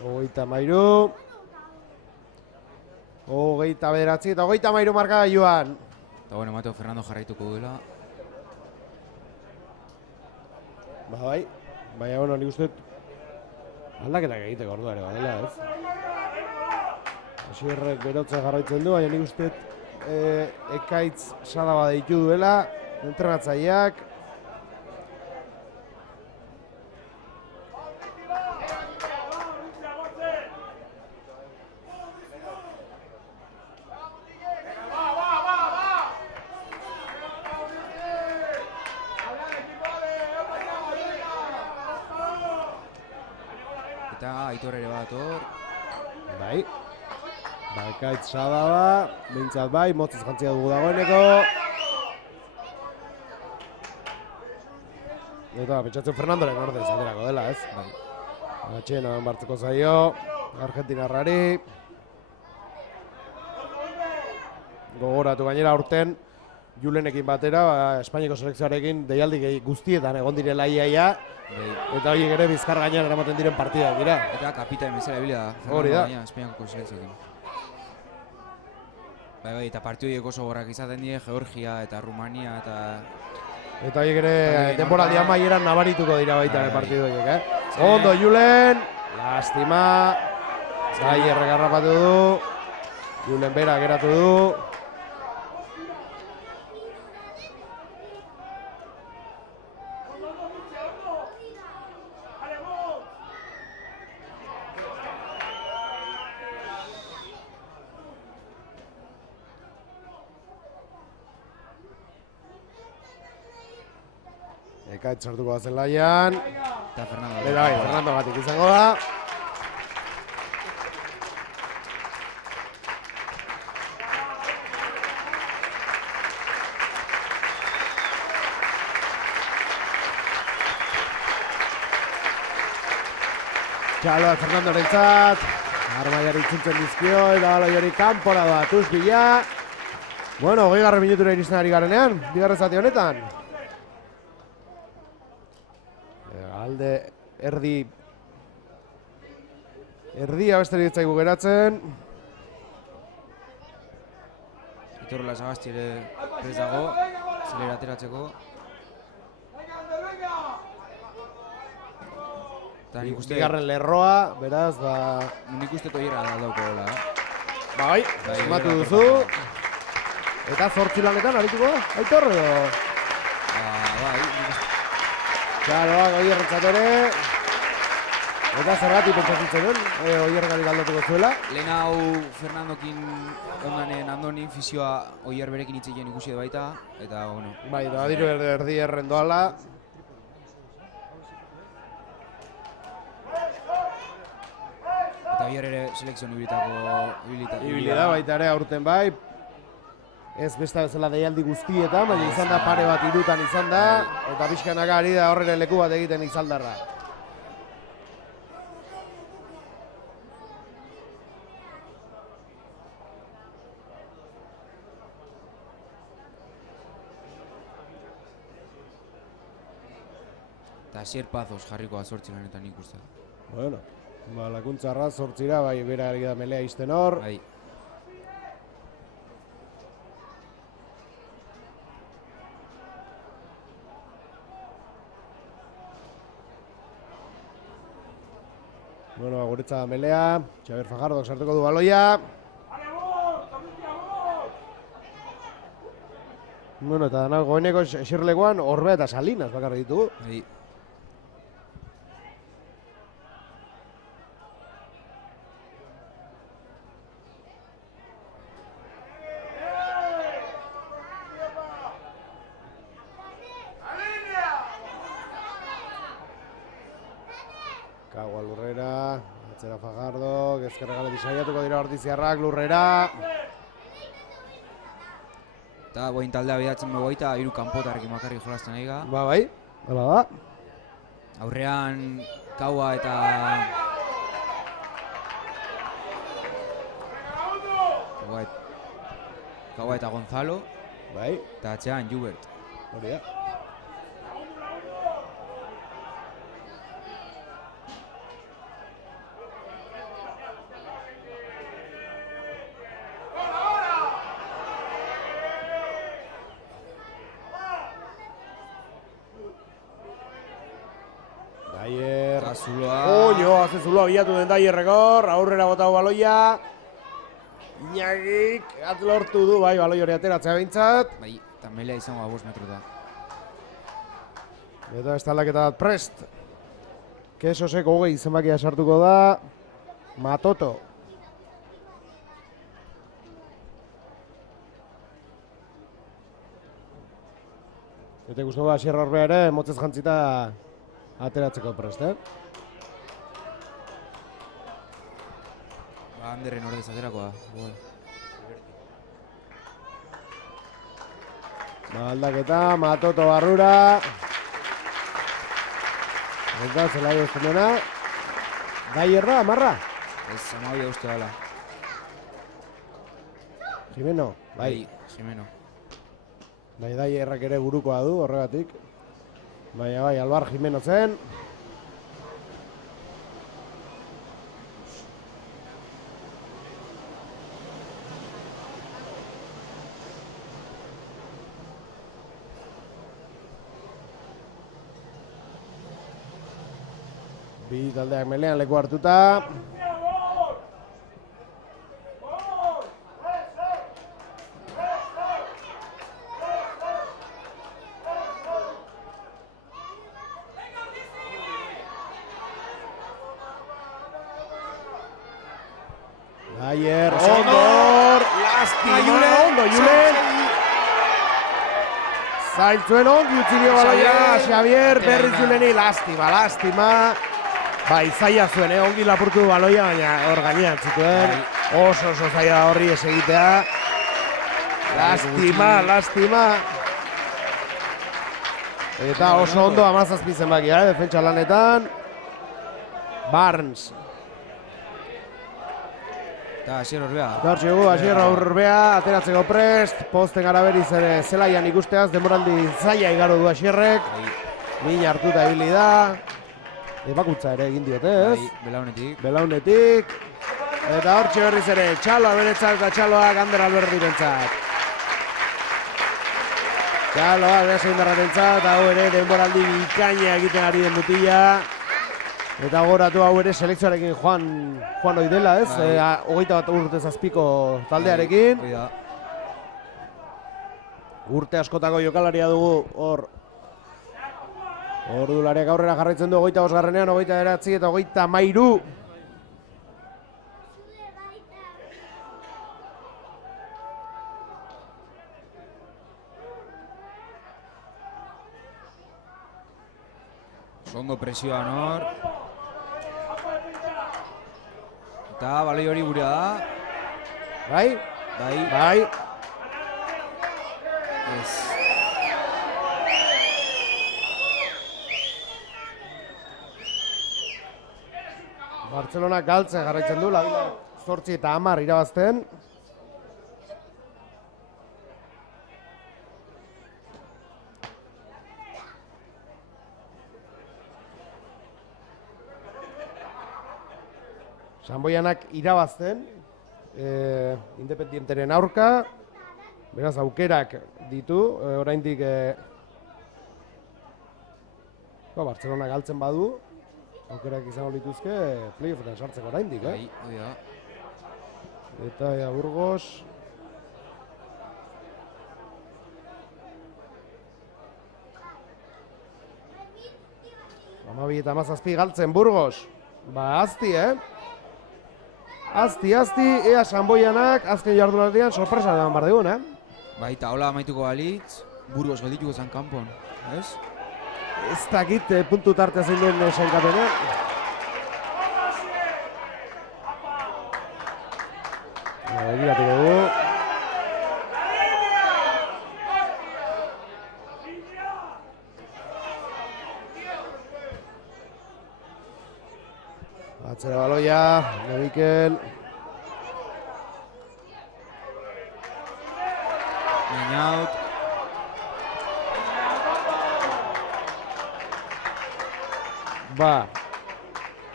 33. 29 eta 33 markagailuan. Eta bueno, Mateo Fernando jarraituko duela. Bai. Baina, bueno, nik uste aldaketak egiteko ordua ere badela, ez? Asierrek berotzen jarraitzen du, baina nik uste ekaitz salaba deitu duela, entrenatzaileak. Eta Aitor ere bat hor. Bai. Ekaitz salaba, behintzat bai, motzez jantzia dugu dagoeneko. Eta pentsatzen Fernandoren ordez aterako dela, ez? Bai. Atxena bartzeko zaio, Argentinarrari. Gogoratu gainera aurten Julenekin batera, Espainiako selekzioarekin deialdi guztietan egon direla iaia. Eta horiek ere bizkar gainean eramaten diren partidak dira. Eta kapitain bezala ebila da. Hori da. Espainiako selekzioekin. Bai, eta partidu horiek oso gorrak izaten die, Georgia eta Rumania eta... Eta horiek ere denboraldi amaieran nabarituko dira baita partidu horiek, eh? Sí. Ondo Julen, lastima. Daierrek harrapatu du. Julen bera geratu du. Ekaitz sartuko da zelaian. Eta Fernando. Eta bai, Fernando gatik izango da. Txaloa Fernandorentzat. Armaiari itzultzen dizkio, eta baloi hori kanpora doa Tuzbila. Bueno, 20. minutura iristen ari garenean, bigarren zati honetan. Alde erdia beste ditzaigu geratzen. Itorrola Sagasti ere prest dago, zelera ateratzeko. Eta nik uste... Bigarren lerroa, beraz, ba... Nik uste toierra aldauko gola, Bai, sumatu duzu. Eta 8 lanetan arituko da, Aitor edo? Bai, Txaloa, Oierrentzat ere. Eta zergatik pentsatzen duen, Oierregarik aldatuko zuela. lehen hau Fernandokin ondanen Andonin fizioa Oier berekin hitzeien ikusi edo baita, eta, bueno... Bai, da diru erdi erren doala. Eta Oier ere selekzion Ibili da baita ere aurten bai. Ez besta bezala deialdi guztietan, baina izan da pare bat irutan izan da. Eta pixkanaka ari da horren leku bat egiten Izaldarra. Eta Asier Pazos jarriko da 8 lanetan ikusten. Bueno, ba, lakuntzarra 8, bai, bera ari da melea izten hor. Bai. Bueno, guretza melea, Xabier Fajardok sartuko du baloia. Bueno, eta dana goeneko esirlekoan Orbea eta Salinas bakarrik ditugu. Bai. Atzera Fajardo, ezkerra galetik saiatuko dira ordiziarrak lurrera. Eta boin taldea bidatzen dugu eta hiru kanpotarrekin bakarrik jolazten nahi ga. Ba bai, hala da. Aurrean Kaua eta... Kaua eta Gonzalo. Bai. Eta atzean Jubert. Hori da. Daier. Zuloa. Oño, haze zuloa bilatu den Daierrekor, aurrera botau baloia. Iñagik atlortu du, bai, baloi hori ateratzea behintzat. Bai, eta melea izango 5 metro da. Eta ez aldaketa bat prest. Kesosek 20 zenbakia sartuko da. Matoto. Eta ikusten da Sierra Orbea ere, motzez jantzita ateratzeko prest, Ba, Anderren ordez aterako da. Aldaketa, Matoto barrura. Eta zelai uzten dena. Daierra, amarra. Ez, amabia uste dala. Jimeno, bai. Jimeno. Bai, Daierrak ere burukoa du, horregatik. Baina bai, Albar Jimeno zen. Bi taldeak melean leku hartuta. Daier, ondor, lastima, ondo, Julen. Zailtzuen ongi utzi dio baloia, Xavier, berriz Juleni, lastima. Bai, zaila zuen, ongi lapurtu baloia, baina hor gainean zituen. Oso zaila horri ez egitea. Lastima. Eta oso ondo 17 zenbakia, defentsa lanetan. Barnes. Eta Asier Orbea. Gaurtxegu, Asier Orbea, ateratzeko prest. Posten gara beriz ere zelaian ikusteaz, demoraldi zaila igaro du Asierrek. Min hartuta ibili da. Ebakutza ere egin diote, ez? Belaunetik. Eta hortxe berriz ere, Txaloa beretzat eta Txaloak Ander Alberdirentzat. Txaloa berezindarrarentzat, hau ere denboraldi bikaina egiten ari den mutila. Eta goratu hau ere selekzioarekin joan hoi dela, ez? 21 urte zazpiko taldearekin. Urte askotako jokalaria dugu hor. Ordulariak aurrera jarraitzen du 25-garrenean, 29 eta 33. Ondo presioan hor. Eta baloi hori gurea da. Bai. Ez. Bartzelona galtzen jarraitzen du, Labila 8 eta 10 irabazten. Sanboianak irabazten, Independienteren aurka, beraz aukerak ditu, oraindik Bartzelona galtzen badu, aukerak izango lituzke playofetan sartzeko oraindik, Eta Burgos. Amabi eta 17 galtzen Burgos. Ba, azti, Azti, ea Sanboianak azken jardunaldian sorpresa eman bar dugun, Bai, eta hola amaituko balitz, Burgos geldituko zen kanpon, ez? Ez dakit puntu tartea zein duen sailkapena. Begiratuko dugu. Atzera baloia, de Mikel. Out.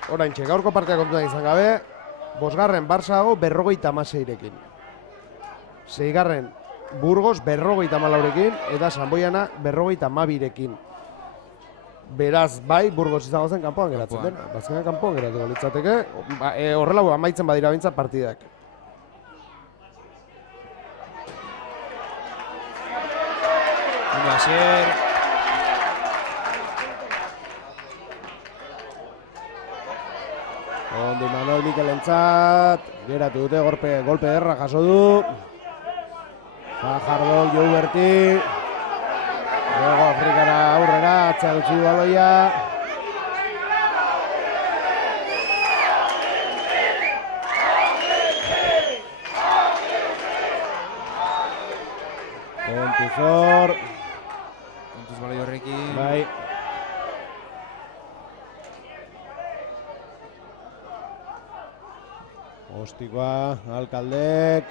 Oraintxe, gaurko partea kontutan izan gabe, bosgarren Barsago 56-rekin. Seigarren Burgos 54-rekin, eta Sanboiana 52-rekin. Beraz, bai, Burgos izango zen kanpoan geratzen den. Bazkenean kanpoan geratuko litzateke. Horrela amaitzen badira bintzat partidak. Ondo hasier. Ondo Manuel Mikelentzat. Geratu dute, golpe derra jaso du. Fajardo, Jouberti. Luego Afrikara aurrera, atzea dutzi du baloia. Kontuzor. Kontuz baloi horrekin. Bai. Ostikoa, Alkaldek.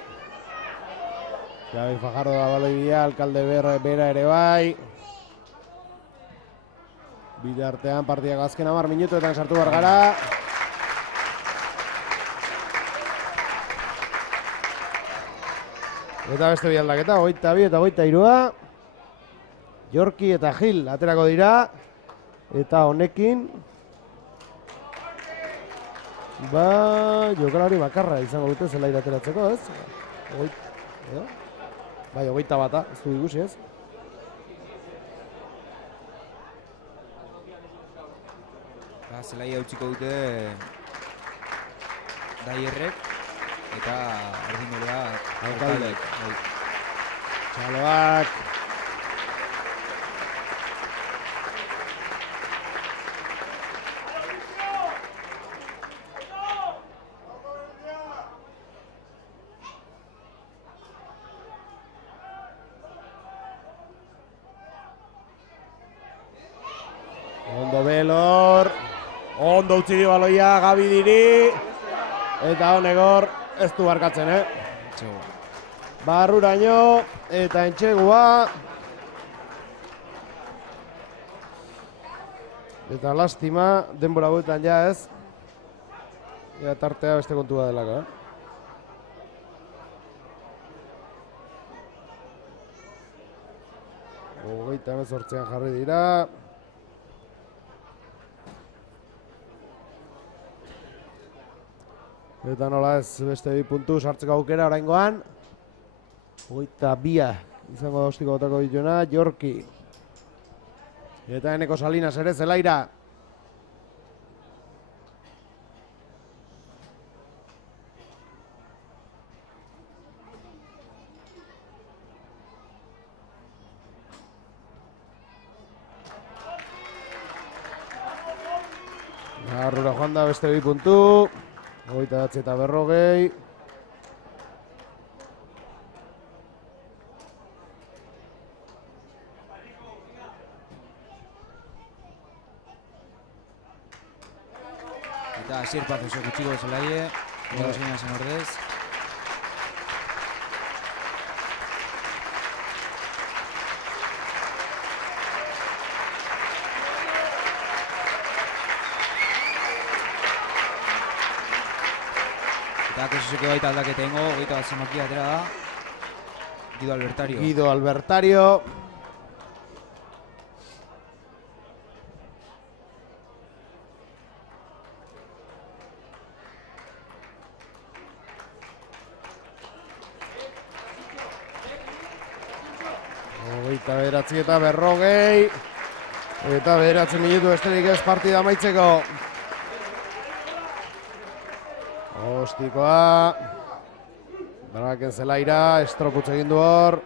Xabi Fajardo da baloi bila, Alkalde bera ere bai. Bide artean partidak azken 10 minutuetan sartu behar gara. Eta beste bi aldaketa, 22 eta 23. Jorki eta Gil aterako dira. Eta honekin jokalari bakarra izango dute zelaira ateratzeko, ez? Bai, 21, ez du ikusi, ez? Zelaia utziko dute Daierrek eta erdinolea Alkaldek. Txaloak. Ondo Belor. Ondo utzi di baloia Gabi Diri. Eta honegor ez du barkatzen, Barruraino eta entxegua. Eta lastima, denbora buetan ja ez. Ja tartea beste kontua delako, Hogeita 18 jarri dira. Eta nola ez beste 2 puntu sartzeko aukera oraingoan. 22 izango da ostiko botako dituena, Jorki. Eta Eneko Salinas ere zelaira. Arrura joan da beste 2 puntu. 29 eta 40. Eta Asier Paz oso gutxiko zelaie, Gora zen ordez. Eta kosuzeko baita aldaketengo, 21 zenbakia atera da. Guido Albertario. Guido Albertario. Hogeita 9 eta 40. Eta 9 minutu besterik ez partida amaitzeko. Ostikoa. Daraken zelaira, estroputz egin du hor.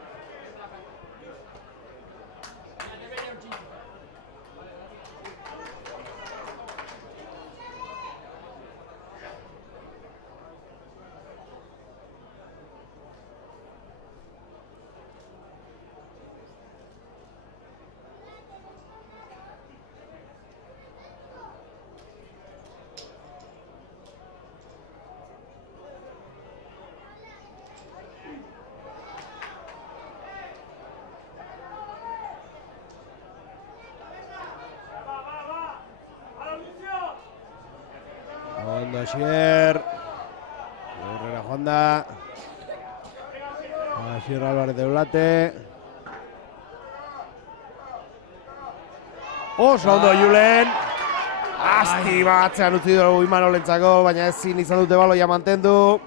Asier. Aurrera joan da. Asier Álvarez de Blate. Oso ondo Julen. Astima atzean utzi dugu Imanolentzako, baina ezin izan dute baloia mantendu.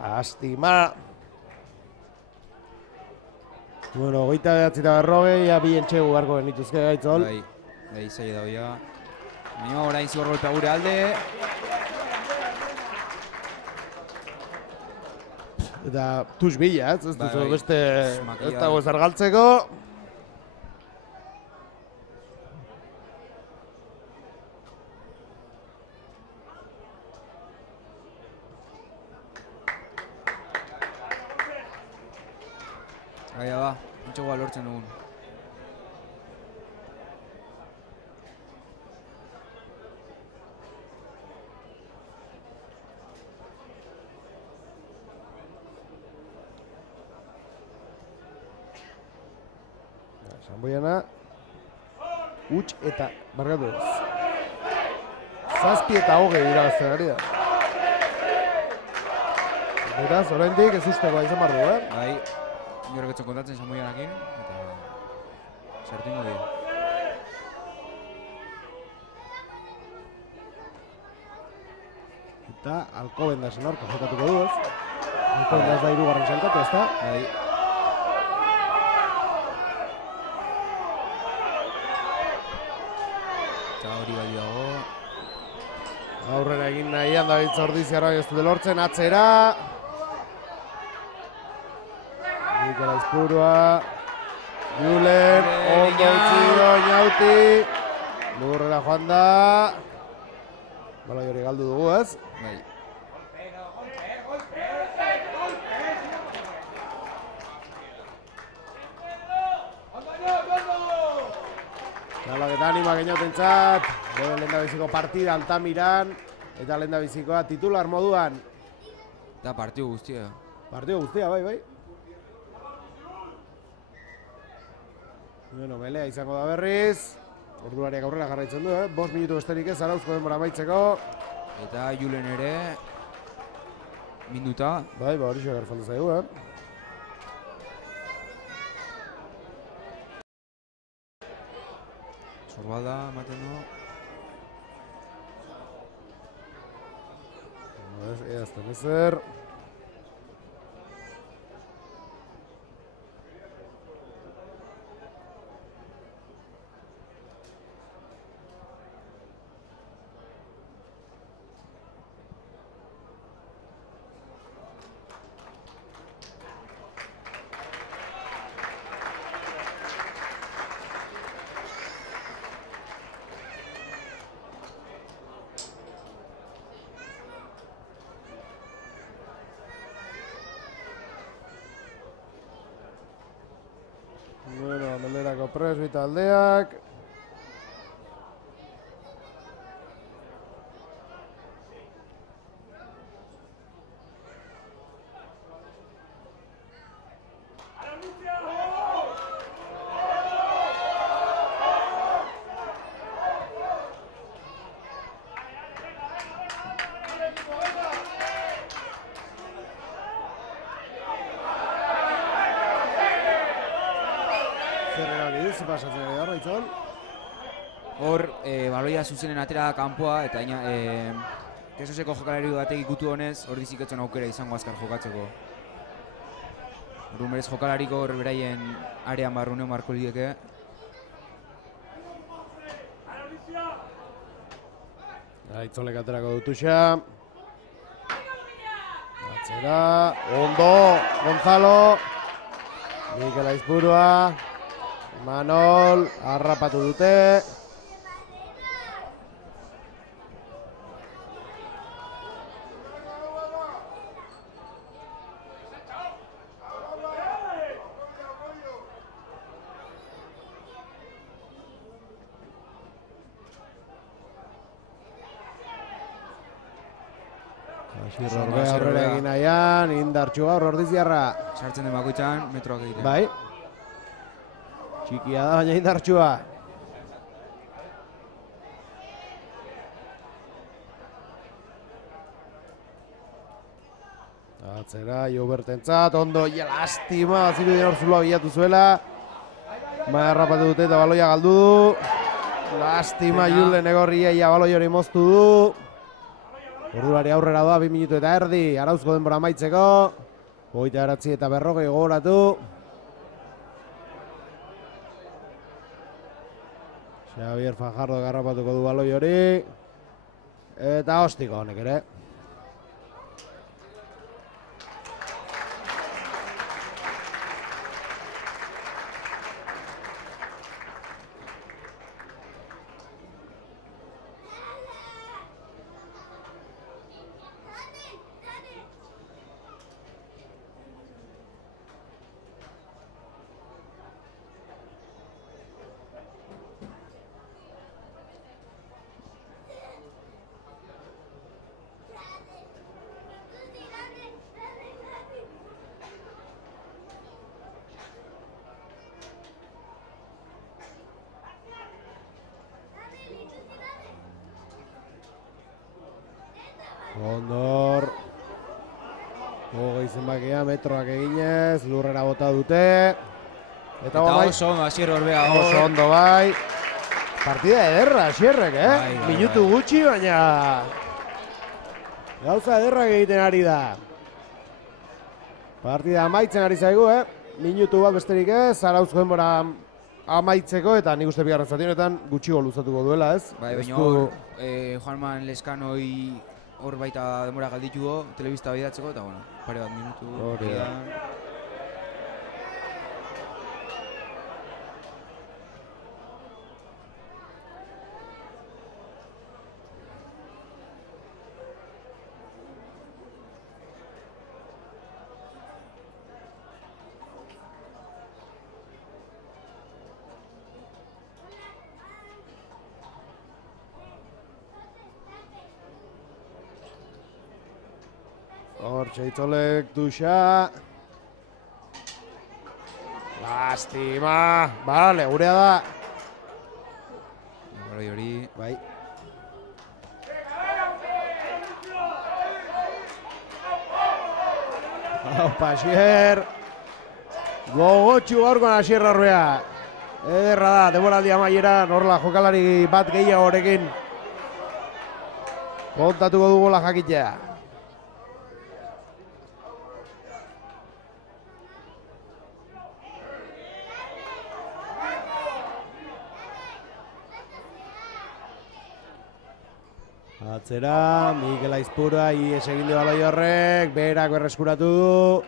Astima. Bueno, 29 ja bi entxegu beharko genituzke Gaitzol. Bai, zaila da hoia. Baina orain zigor golpea gure alde. Eta tux bila, ez duzu beste ez dago ezer galtzeko. Gaia ba, entxegoa lortzen dugun. Sanboiana. Huts eta bargatu ez. 7 eta 20 irabazten ari da. Beraz, oraindik ez usteko izan behar du, Bai, inorek etzen kontatzen Sanboianakin, eta sartu ingo dira. Eta Alcobendasen aurka jokatuko du, ez? Alcobendas da 3. sailkatu, ezta? Bai. Eta hori bai dago. Aurrera egin nahian David Zordiziarra ez dute lortzen, atzera. Mikel Aizpurua. Julen, ondo utzido, Inauti. Lurrera joan da. Baloi hori galdu dugu, ez? Bai. Nalaketa anima geniotentzat, bere lehendabiziko partida Altamiran, eta lehendabizikoa titular moduan. Eta partidu guztia. Partidu guztia, bai. Bueno, melea izango da berriz. Ordulariak aurrera jarraitzen du, 5 minutu besterik ez, Arauzko denbora amaitzeko. Eta Julen ere, minuta. Bai, hori xo falta zaigu, Sorbalda, ematen du. Eazten ezer. Bueno, Melerako presbi taldeak. Pasatzen ari da, Raitzol. Hor, baloia zuzenen atera kanpoa, eta Kesoseko jokalari batek ikutu honez, hor diziketzen aukera izango azkar jokatzeko. Horren berez jokalariko hor beraien arean barruneo marko lieke. Raitzolek aterako dutuxa. Atzera, ondo, Gonzalo. Mikel Aizpurua. Manol, harrapatu dute. Asirrorbea aurrera egin nahian, indartxua hor Ordiziarra. Sartzen den bakoitzan, metroak egiten. Bai. Txikia da, baina indartxua. Atzera, Jobertentzat, ondo, lastima, baziru dien orzulua bilatu zuela. Maia rapatu dute eta baloia galdu du. Lastima, Julen Egorria baloi hori moztu du. Ordulari aurrera doa, 2 minutu eta erdi, Arauzko denbora amaitzeko. 29 eta 40 gogoratu. Xavier Fajardo garrapatuko du baloi hori. Eta hostiko honek ere. Ondor. Hogei zenbakia, metroak eginez, lurrera bota dute. Eta oso ondo, Asier Orbea. Oso ondo bai. Partida ederra, Asierrek, Minutu gutxi, baina gauza ederrak egiten ari da. Partida amaitzen ari zaigu, Minutu bat besterik ez, Arauzko denbora amaitzeko, eta nik uste bigarren zati honetan gutxigo luzatuko duela, ez? Bai, baina hor, Juanman Leskanoi hor baita denbora galditu telebista bidatzeko, eta bueno, pare bat minutu. Hortxe Itzolek duxa. Lastima. Bale, gurea da. Hori. Bai. Opa, Asier. Gogotxu gaurkoan Asier Orbea. Ederra da, denboraldi amaiera, norla jokalari bat gehiago horekin kontatuko du bola jakitea. Atzera, Mikel Aizpura, ies egin du baloi horrek, berak berreskuratu du.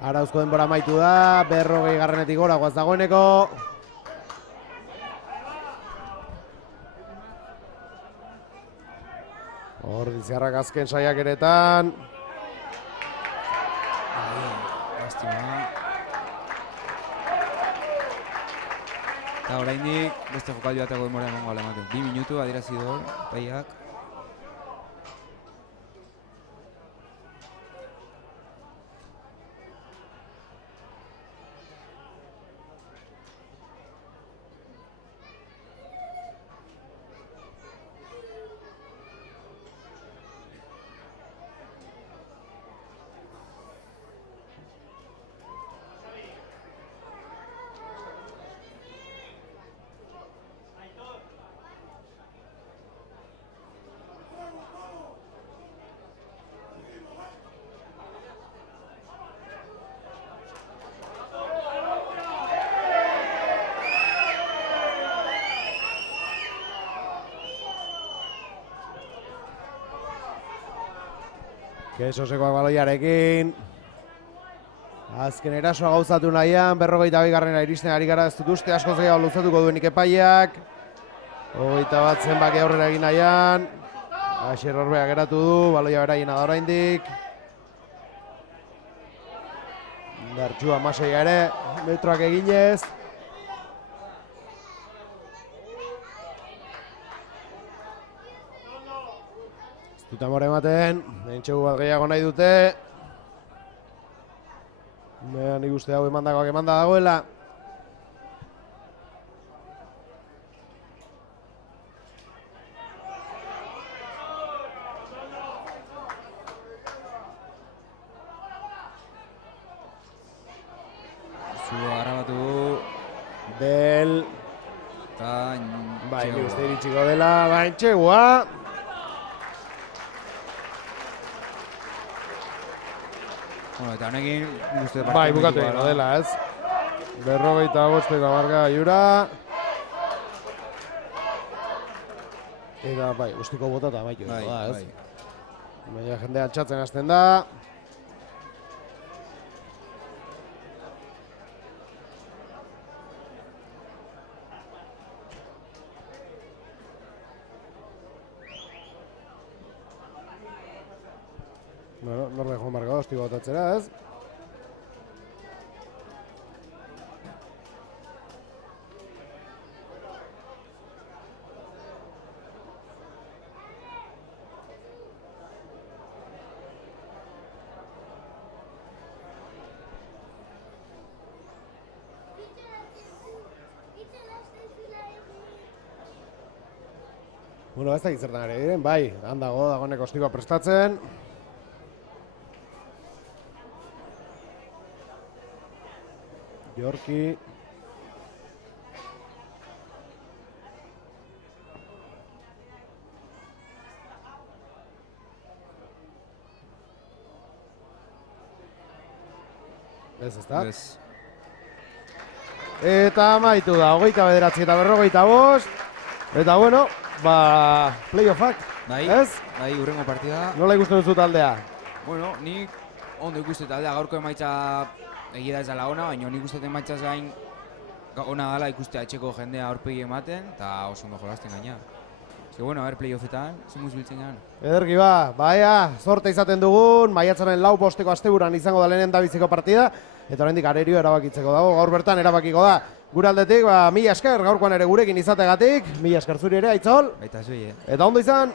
Arauzko denbora amaitu da, 40 gora guaz dagoeneko. Ordiziarrak azken saiakeretan. Lastima. Eta oraindik beste jokaldi bateko denbora emango ala ematen. 2 minutu adierazi du epaiak. Kesosekoak baloiarekin. Azken erasoa gauzatu nahian, 42garrena iristen ari gara, ez dut uste askoz gehiago luzatuko duenik epaiak. 21 zenbaki aurrera egin nahian. Asier Orbea geratu du, baloia beraiena da oraindik. Dartxua Maseia ere, metroak eginez. Duta more ematen, entxegu bat gehiago nahi dute. Nik uste hau emandakoak emanda dagoela. Eta... Bai, nik uste iritsiko dela, bai, txegua. Bueno, eta honekin... Bai, bukatu egin dela, ez? 45 marka gaiura. Eta, bai, ustiko bota eta amaitu da, ez? Baina jende altxatzen hasten da. Bueno, norbe joan marka ustiko botatzera, ez? Bueno, ez da gizertan ari diren, bai, handago dagoeneko ostikoa prestatzen. Jorki. Ez da? Ez. Eta amaitu da, 29 eta 45. Eta bueno, ba, playoffak, ez? Bai, urrengo partida. Nola ikusten duzu taldea? Bueno, nik ondo ikusten taldea, gaurko emaitza egia da ez dela ona, baina nik uste emaitzaz gain ona dela ikustea etxeko jendea aurpegi ematen, eta oso ondo jolasten gaina. Ez que bueno, a ver, playoffetan, zimuz biltzen gan. Ederki ba, baia, zorte izaten dugun, maiatzaren 4 asteburuan izango da lehenen dabiziko partida, eta oraindik arerio erabakitzeko dago, gaur bertan erabakiko da. Gure aldetik, ba, mila esker, gaurkoan ere gurekin izategatik, mila esker zuri ere, Aitzol. Baita zui, Eta ondo izan.